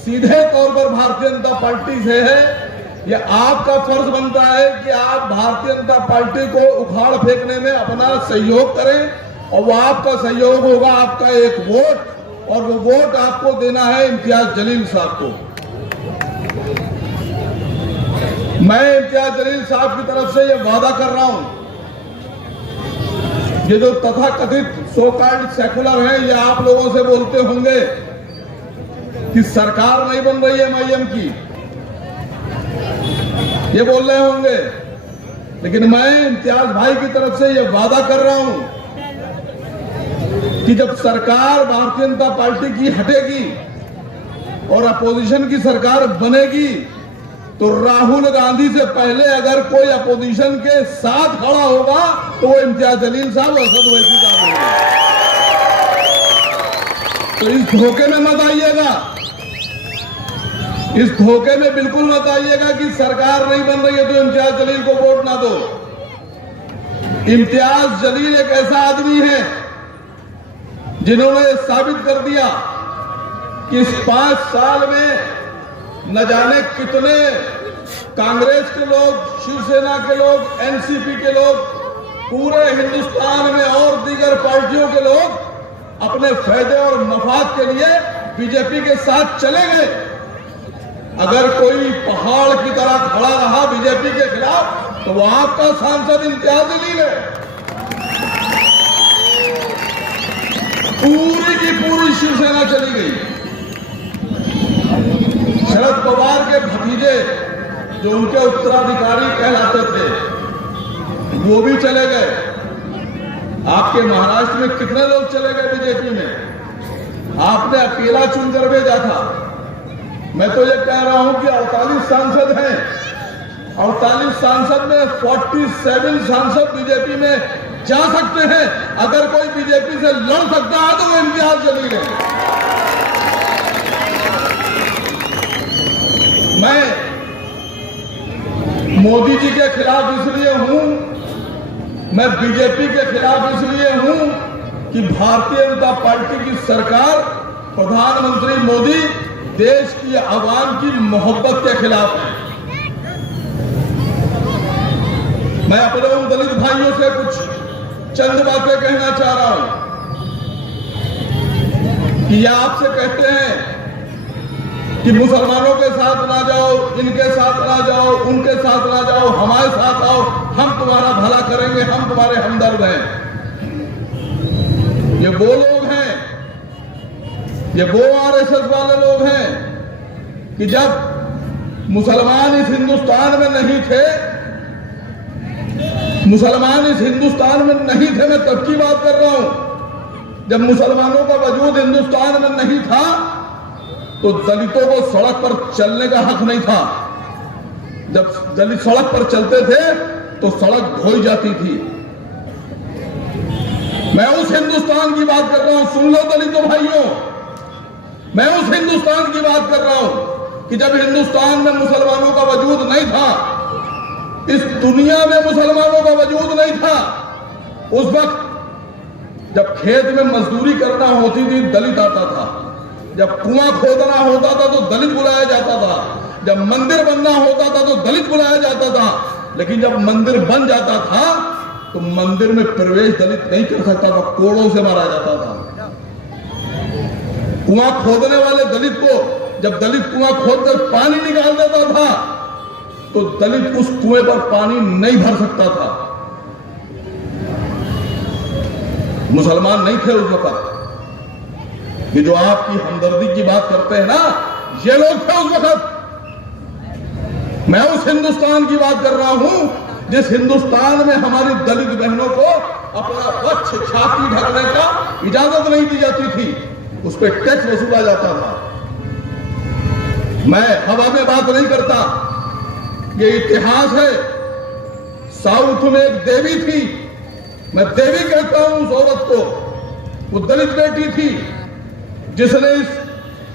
सीधे तौर पर भारतीय जनता पार्टी से है। यह आपका फर्ज बनता है कि आप भारतीय जनता पार्टी को उखाड़ फेंकने में अपना सहयोग करें और वो आपका सहयोग होगा आपका एक वोट, और वो वोट आपको देना है इम्तियाज जलील साहब को। मैं इम्तियाज जलील साहब की तरफ से यह वादा कर रहा हूं, ये जो तथाकथित सो कॉल्ड सेकुलर है, ये आप लोगों से बोलते होंगे कि सरकार नहीं बन रही है एमआईएम की, ये बोल रहे होंगे, लेकिन मैं इम्तियाज भाई की तरफ से ये वादा कर रहा हूं कि जब सरकार भारतीय जनता पार्टी की हटेगी और अपोजिशन की सरकार बनेगी, तो राहुल गांधी से पहले अगर कोई अपोजिशन के साथ खड़ा होगा तो वो इम्तियाज जलील साहब और असद ओवैसी साहब होंगे। तो इस धोखे में मत आइएगा, इस धोखे में बिल्कुल मत आइएगा कि सरकार नहीं बन रही है तो इम्तियाज जलील को वोट ना दो। इम्तियाज जलील एक ऐसा आदमी है जिन्होंने साबित कर दिया कि इस 5 साल में न जाने कितने कांग्रेस के लोग, शिवसेना के लोग, एनसीपी के लोग, पूरे हिंदुस्तान में और दीगर पार्टियों के लोग अपने फायदे और मफाद के लिए बीजेपी के साथ चले गए। अगर कोई पहाड़ की तरह खड़ा रहा बीजेपी के खिलाफ तो वो आपका सांसद इम्तियाज जलील है। पूरी की पूरी शिवसेना चली गई। शरद पवार के भतीजे जो उनके उत्तराधिकारी कहलाते थे वो भी चले गए। आपके महाराष्ट्र में कितने लोग चले गए बीजेपी में? आपने अकेला चुनकर भेजा था। मैं तो ये कह रहा हूं कि 48 सांसद हैं, 48 सांसद में 47 सांसद बीजेपी में जा सकते हैं। अगर कोई बीजेपी से लड़ सकता है तो वो इम्तियाज जलील है। मैं मोदी जी के खिलाफ इसलिए हूं, मैं बीजेपी के खिलाफ इसलिए हूं कि भारतीय जनता पार्टी की सरकार, प्रधानमंत्री मोदी देश की आवाम की मोहब्बत के खिलाफ है। मैं अपने उन दलित भाइयों से कुछ चंद बातें कहना चाह रहा हूं कि ये आपसे कहते हैं कि मुसलमानों के साथ ना जाओ, इनके साथ ना जाओ, उनके साथ ना जाओ, हमारे साथ आओ, हम तुम्हारा भला करेंगे, हम तुम्हारे हमदर्द हैं। ये वो लोग हैं, ये वो आरएसएस वाले लोग हैं कि जब मुसलमान इस हिंदुस्तान में नहीं थे, मुसलमान इस हिंदुस्तान में नहीं थे, मैं तब की बात कर रहा हूं जब मुसलमानों का वजूद हिंदुस्तान में नहीं था तो दलितों को सड़क पर चलने का हक नहीं था। जब दलित सड़क पर चलते थे तो सड़क धोई जाती थी। मैं उस हिंदुस्तान की बात कर रहा हूं, सुन लो दलितों भाइयों, मैं उस हिंदुस्तान की बात कर रहा हूं कि जब हिंदुस्तान में मुसलमानों का वजूद नहीं था, इस दुनिया में मुसलमानों का वजूद नहीं था। उस वक्त जब खेत में मजदूरी करना होती थी दलित आता था, जब कुआं खोदना होता था तो दलित बुलाया जाता था, जब मंदिर बनना होता था तो दलित बुलाया जाता था। लेकिन जब मंदिर बन जाता था तो मंदिर में प्रवेश दलित नहीं कर सकता था, कोड़ों से मारा जाता था। कुआं खोदने वाले दलित को जब दलित कुआं खोदकर पानी निकाल देता था तो दलित उस कुएं पर पानी नहीं भर सकता था। मुसलमान नहीं थे उस वक्त। ये जो आपकी हमदर्दी की बात करते हैं ना, ये लोग थे उस वक्त। मैं उस हिंदुस्तान की बात कर रहा हूं जिस हिंदुस्तान में हमारी दलित बहनों को अपना वक्ष छाती ढकने का इजाजत नहीं दी जाती थी, उस पर टैक्स वसूला जाता था। मैं हवा में बात नहीं करता, ये इतिहास है। साउथ में एक देवी थी, मैं देवी कहता हूं उस औरत को, वो दलित बेटी थी जिसने इस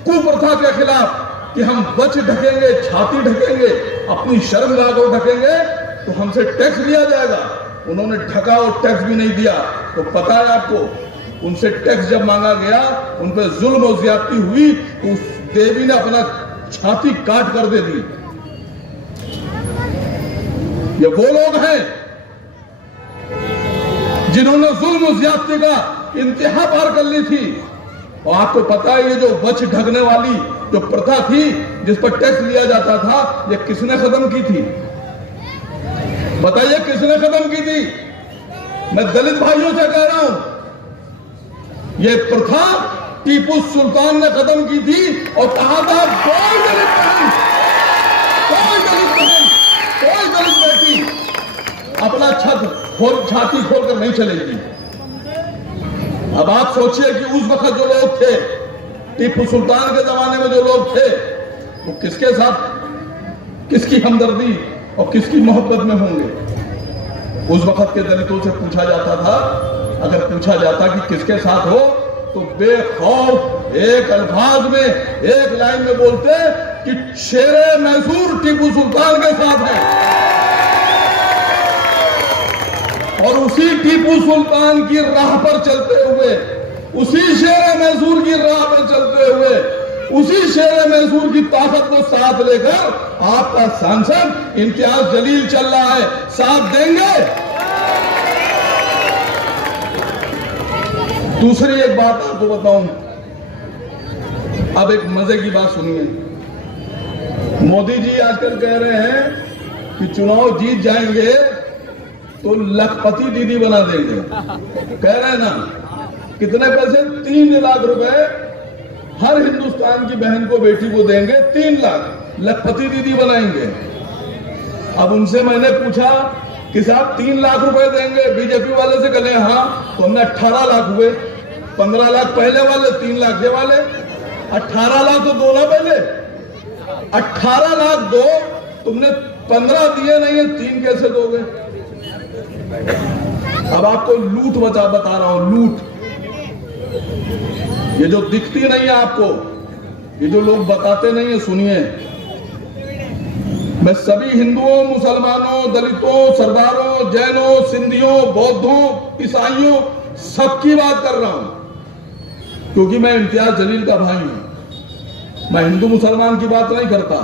कुप्रथा के खिलाफ कि हम वक्ष ढकेंगे, छाती ढकेंगे, अपनी शर्मगाह को ढकेंगे तो हमसे टैक्स लिया जाएगा, उन्होंने ढका और टैक्स भी नहीं दिया। तो पता है आपको, उनसे टैक्स जब मांगा गया, उन पर जुल्म और ज्यादती हुई तो उस देवी ने अपना छाती काट कर दे दी। ये वो लोग हैं जिन्होंने जुल्म और ज्यादती का इंतहा पार कर ली थी। और आपको पता है ये जो वक्ष ढकने वाली जो प्रथा थी जिस पर टैक्स लिया जाता था, ये किसने खत्म की थी? बताइए किसने खत्म की थी? मैं दलित भाइयों से कह रहा हूं, ये प्रथा टीपू सुल्तान ने खत्म की थी और कहा था कोई दलित बहन, कोई दलित बहन, कोई दलित बेटी अपना छाती खोलकर नहीं चलेगी। अब आप सोचिए कि उस वक्त जो लोग थे, टीपू सुल्तान के जमाने में जो लोग थे, वो किसके साथ, किसकी हमदर्दी और किसकी मोहब्बत में होंगे। उस वक्त के दलितों से पूछा जाता था, अगर पूछा जाता कि किसके साथ हो, तो बेखौफ एक अल्फाज में, एक लाइन में बोलते कि शेरे मैसूर टीपू सुल्तान के साथ है। और उसी टीपू सुल्तान की राह पर चलते हुए, उसी शेर मैसूर की राह पर चलते हुए, उसी शेर मैसूर की ताकत को साथ लेकर आपका सांसद इम्तियाज जलील चल रहा है। साथ देंगे? दूसरी एक बात आपको बताऊं, अब एक मजे की बात सुनिए। मोदी जी आजकल कह रहे हैं कि चुनाव जीत जाएंगे तो लखपति दीदी बना देंगे। कह रहे हैं ना, कितने पैसे? 3 लाख रुपए हर हिंदुस्तान की बहन को, बेटी को देंगे, 3 लाख लखपति दीदी बनाएंगे। अब उनसे मैंने पूछा कि साहब 3 लाख रुपए देंगे, बीजेपी वाले से कहले हाँ, तो हमने 18 लाख हुए, 15 लाख पहले वाले, 3 लाख ये वाले, 18 लाख तो दो ना पहले, 18 लाख दो, तुमने 15 दिए नहीं है, 3 कैसे दोगे? अब आपको लूट बता रहा हूं, लूट। ये जो दिखती नहीं है आपको, ये जो लोग बताते नहीं है, सुनिए। मैं सभी हिंदुओं, मुसलमानों, दलितों, सरदारों, जैनों, सिंधियों, बौद्धों, ईसाइयों, सबकी बात कर रहा हूं, क्योंकि मैं इम्तियाज जलील का भाई हूं। मैं हिंदू मुसलमान की बात नहीं करता।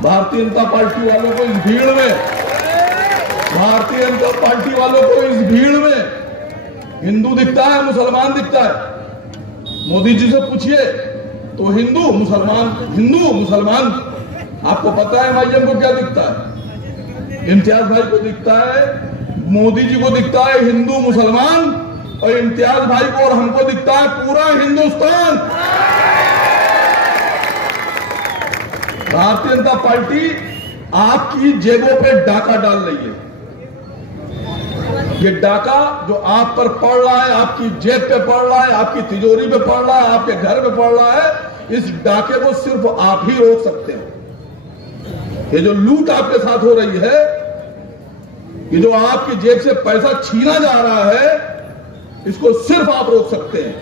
भारतीय जनता पार्टी वालों को इस भीड़ में, भारतीय जनता पार्टी वालों को इस भीड़ में हिंदू दिखता है, मुसलमान दिखता है। मोदी जी से पूछिए तो हिंदू मुसलमान, आपको पता है एमआईएम को क्या दिखता है? इम्तियाज भाई को दिखता है, मोदी जी को दिखता है हिंदू मुसलमान, और इम्तियाज भाई को और हमको दिखता है पूरा हिंदुस्तान। भारतीय जनता पार्टी आपकी जेबों पे डाका डाल रही है। ये डाका जो आप पर पड़ रहा है, आपकी जेब पे पड़ रहा है, आपकी तिजोरी पे पड़ रहा है, आपके घर पे पड़ रहा है, इस डाके को सिर्फ आप ही रोक सकते हैं। ये जो लूट आपके साथ हो रही है, ये जो आपकी जेब से पैसा छीना जा रहा है, इसको सिर्फ आप रोक सकते हैं।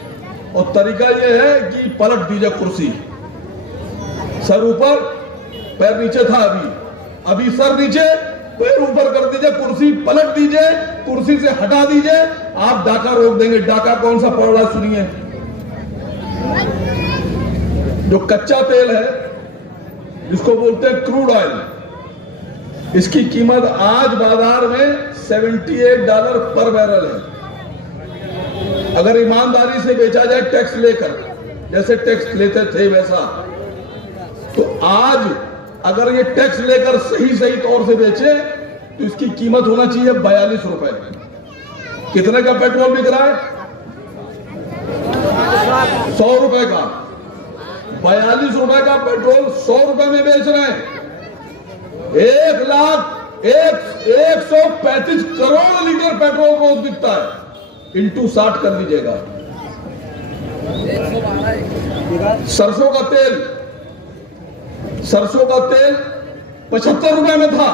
और तरीका यह है कि पलट दीजिए कुर्सी, सर ऊपर पैर नीचे था, अभी सर नीचे पैर ऊपर कर दीजिए, कुर्सी पलट दीजिए, कुर्सी से हटा दीजिए, आप डाका रोक देंगे। डाका कौन सा पड़ रहा है सुनिए। जो कच्चा तेल है, जिसको बोलते हैं क्रूड ऑयल, इसकी कीमत आज बाजार में $78 पर बैरल है। अगर ईमानदारी से बेचा जाए टैक्स लेकर, जैसे टैक्स लेते थे वैसा, तो आज अगर ये टैक्स लेकर सही तौर से बेचे तो इसकी कीमत होना चाहिए 42 रुपए। कितने का पेट्रोल बिक रहा है? 100 रुपए का। 42 रुपए का पेट्रोल 100 रुपए में बेच रहे हैं। 135 करोड़ लीटर पेट्रोल रोज बिकता है, इंटू 60 कर लीजिएगा। सरसों का तेल 75 रुपए में था,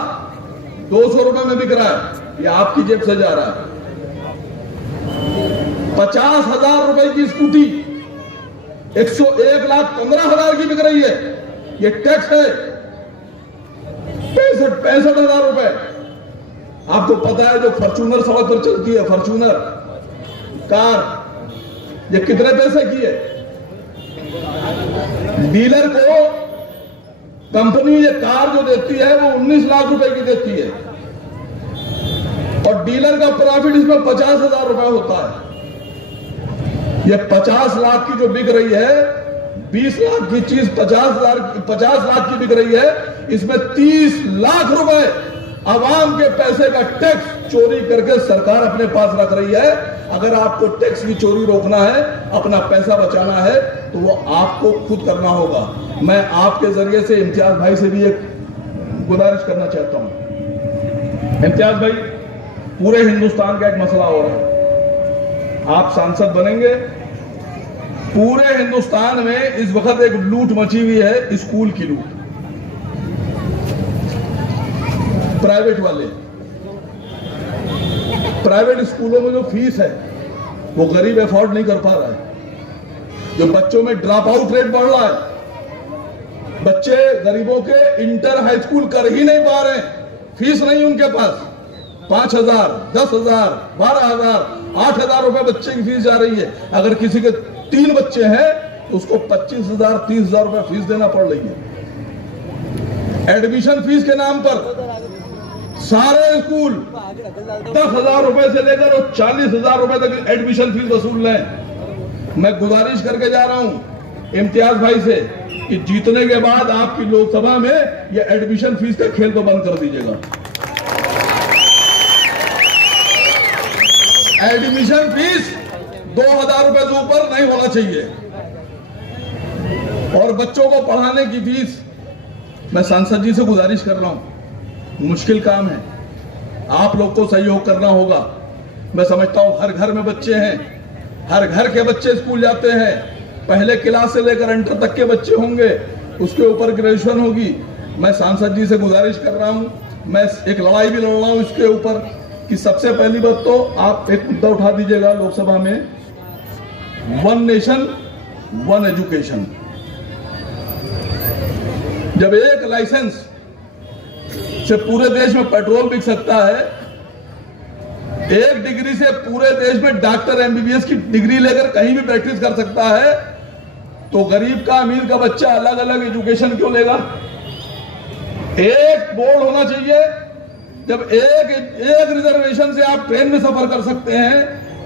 200 रुपए में बिक रहा है। ये आपकी जेब से जा रहा है। 50,000 रुपए की स्कूटी 1,15,000 की बिक रही है। ये टैक्स है 65,000 रुपए। आपको पता है जो फॉर्च्यूनर सड़क पर चलती है, फॉर्च्यूनर कार, ये कितने पैसे की है? डीलर को कंपनी ये कार जो देती है वो 19 लाख रुपए की देती है, और डीलर का प्रॉफिट इसमें 50,000 रुपए होता है। ये 50 लाख की जो बिक रही है, 20 लाख की चीज 50 लाख की बिक रही है, इसमें 30 लाख रुपए आवाम के पैसे का टैक्स चोरी करके सरकार अपने पास रख रही है। अगर आपको टैक्स की चोरी रोकना है, अपना पैसा बचाना है, तो वो आपको खुद करना होगा। मैं आपके जरिए से इम्तियाज भाई से भी एक गुजारिश करना चाहता हूं। इम्तियाज भाई, पूरे हिंदुस्तान का एक मसला हो रहा है, आप सांसद बनेंगे। पूरे हिंदुस्तान में इस वक्त एक लूट मची हुई है, स्कूल की लूट। प्राइवेट वाले, प्राइवेट स्कूलों में जो फीस है वो गरीब अफोर्ड नहीं कर पा रहा है। जो बच्चों में ड्रॉप आउट रेट बढ़ रहा है, बच्चे गरीबों के इंटर हाई स्कूल कर ही नहीं पा रहे हैं, फीस नहीं उनके पास। 5,000, 10,000, 12,000, 8,000 रुपए बच्चे की फीस जा रही है। अगर किसी के 3 बच्चे हैं तो उसको 25,000, 30,000 रुपए फीस देना पड़ रही है। एडमिशन फीस के नाम पर सारे स्कूल 10,000 रुपए से लेकर 40,000 रुपए तक एडमिशन फीस वसूल लें। मैं गुजारिश करके जा रहा हूं इम्तियाज भाई से कि जीतने के बाद आपकी लोकसभा में ये एडमिशन फीस का खेल तो बंद कर दीजिएगा। एडमिशन फीस 2,000 रुपए से ऊपर नहीं होना चाहिए। और बच्चों को पढ़ाने की फीस, मैं सांसद जी से गुजारिश कर रहा हूं मुश्किल काम है, आप लोग को सहयोग करना होगा। मैं समझता हूं हर घर में बच्चे हैं, हर घर के बच्चे स्कूल जाते हैं, पहले क्लास से लेकर इंटर तक के बच्चे होंगे, उसके ऊपर ग्रेजुएशन होगी। मैं सांसद जी से गुजारिश कर रहा हूं, मैं एक लड़ाई भी लड़ रहा हूं इसके ऊपर कि सबसे पहली बात तो आप एक मुद्दा उठा दीजिएगा लोकसभा में, वन नेशन वन एजुकेशन। जब एक लाइसेंस से पूरे देश में पेट्रोल बिक सकता है, एक डिग्री से पूरे देश में डॉक्टर एमबीबीएस की डिग्री लेकर कहीं भी प्रैक्टिस कर सकता है, तो गरीब का अमीर का बच्चा अलग अलग एजुकेशन क्यों लेगा? एक बोर्ड होना चाहिए। जब एक रिजर्वेशन से आप ट्रेन में सफर कर सकते हैं,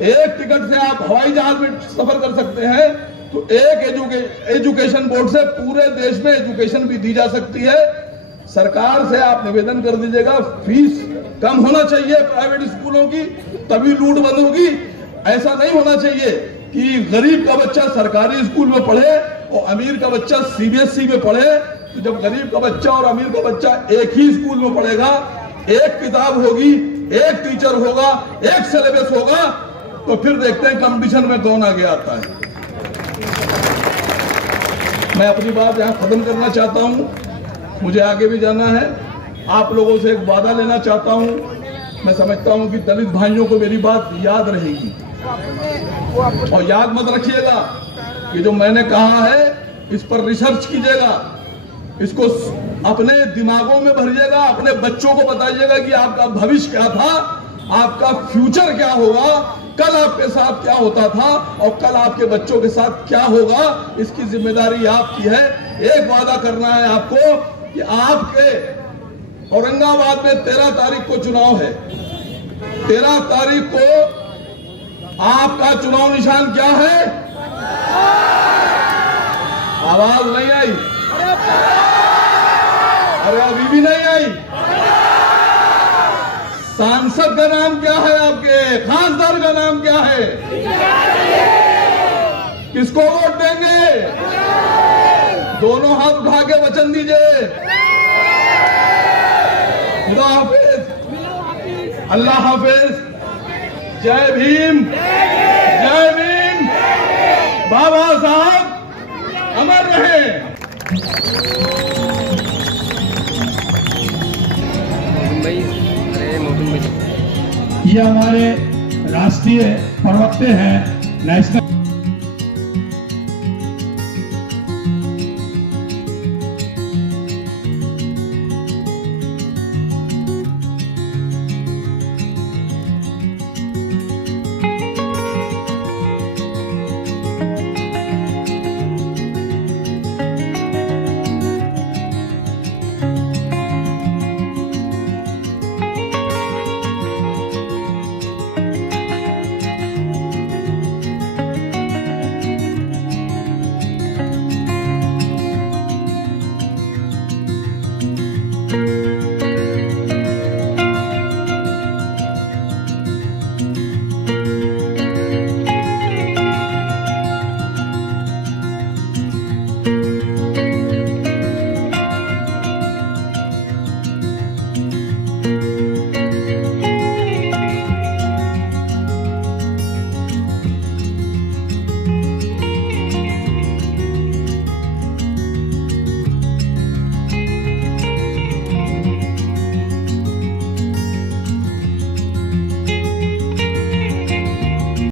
एक टिकट से आप हवाई जहाज में सफर कर सकते हैं, तो एक एजुकेशन बोर्ड से पूरे देश में एजुकेशन भी दी जा सकती है। सरकार से आप निवेदन कर दीजिएगा, फीस कम होना चाहिए प्राइवेट स्कूलों की, तभी लूट बंद होगी। ऐसा नहीं होना चाहिए कि गरीब का बच्चा सरकारी स्कूल में पढ़े और अमीर का बच्चा सीबीएसई में पढ़े। तो जब गरीब का बच्चा और अमीर का बच्चा एक ही स्कूल में पढ़ेगा, एक किताब होगी, एक टीचर होगा, एक सिलेबस होगा, तो फिर देखते हैं कंपटीशन में कौन आगे आता है। मैं अपनी बात यहां खत्म करना चाहता हूं, मुझे आगे भी जाना है। आप लोगों से एक वादा लेना चाहता हूं। मैं समझता हूं कि दलित भाइयों को मेरी बात याद रहेगी, और याद मत रखिएगा कि जो मैंने कहा है इस पर रिसर्च कीजिएगा, इसको अपने दिमागों में भरिएगा, अपने बच्चों को बताइएगा कि आपका भविष्य क्या था, आपका फ्यूचर क्या होगा, कल आपके साथ क्या होता था और कल आपके बच्चों के साथ क्या होगा। इसकी जिम्मेदारी आपकी है। एक वादा करना है आपको कि आपके औरंगाबाद में 13 तारीख को चुनाव है। 13 तारीख को आपका चुनाव निशान क्या है? आवाज नहीं आई? अरे अभी भी नहीं आई? सांसद का नाम क्या है? आपके खासदार का नाम क्या है? किसको वोट देंगे? दोनों हाथ उठा के वचन दीजिए। खुदा हाफिज, अल्लाह हाफिज, जय भीम, जय भीम, बाबा साहब अमर रहे। ये हमारे राष्ट्रीय प्रवक्ता हैं, नेशनल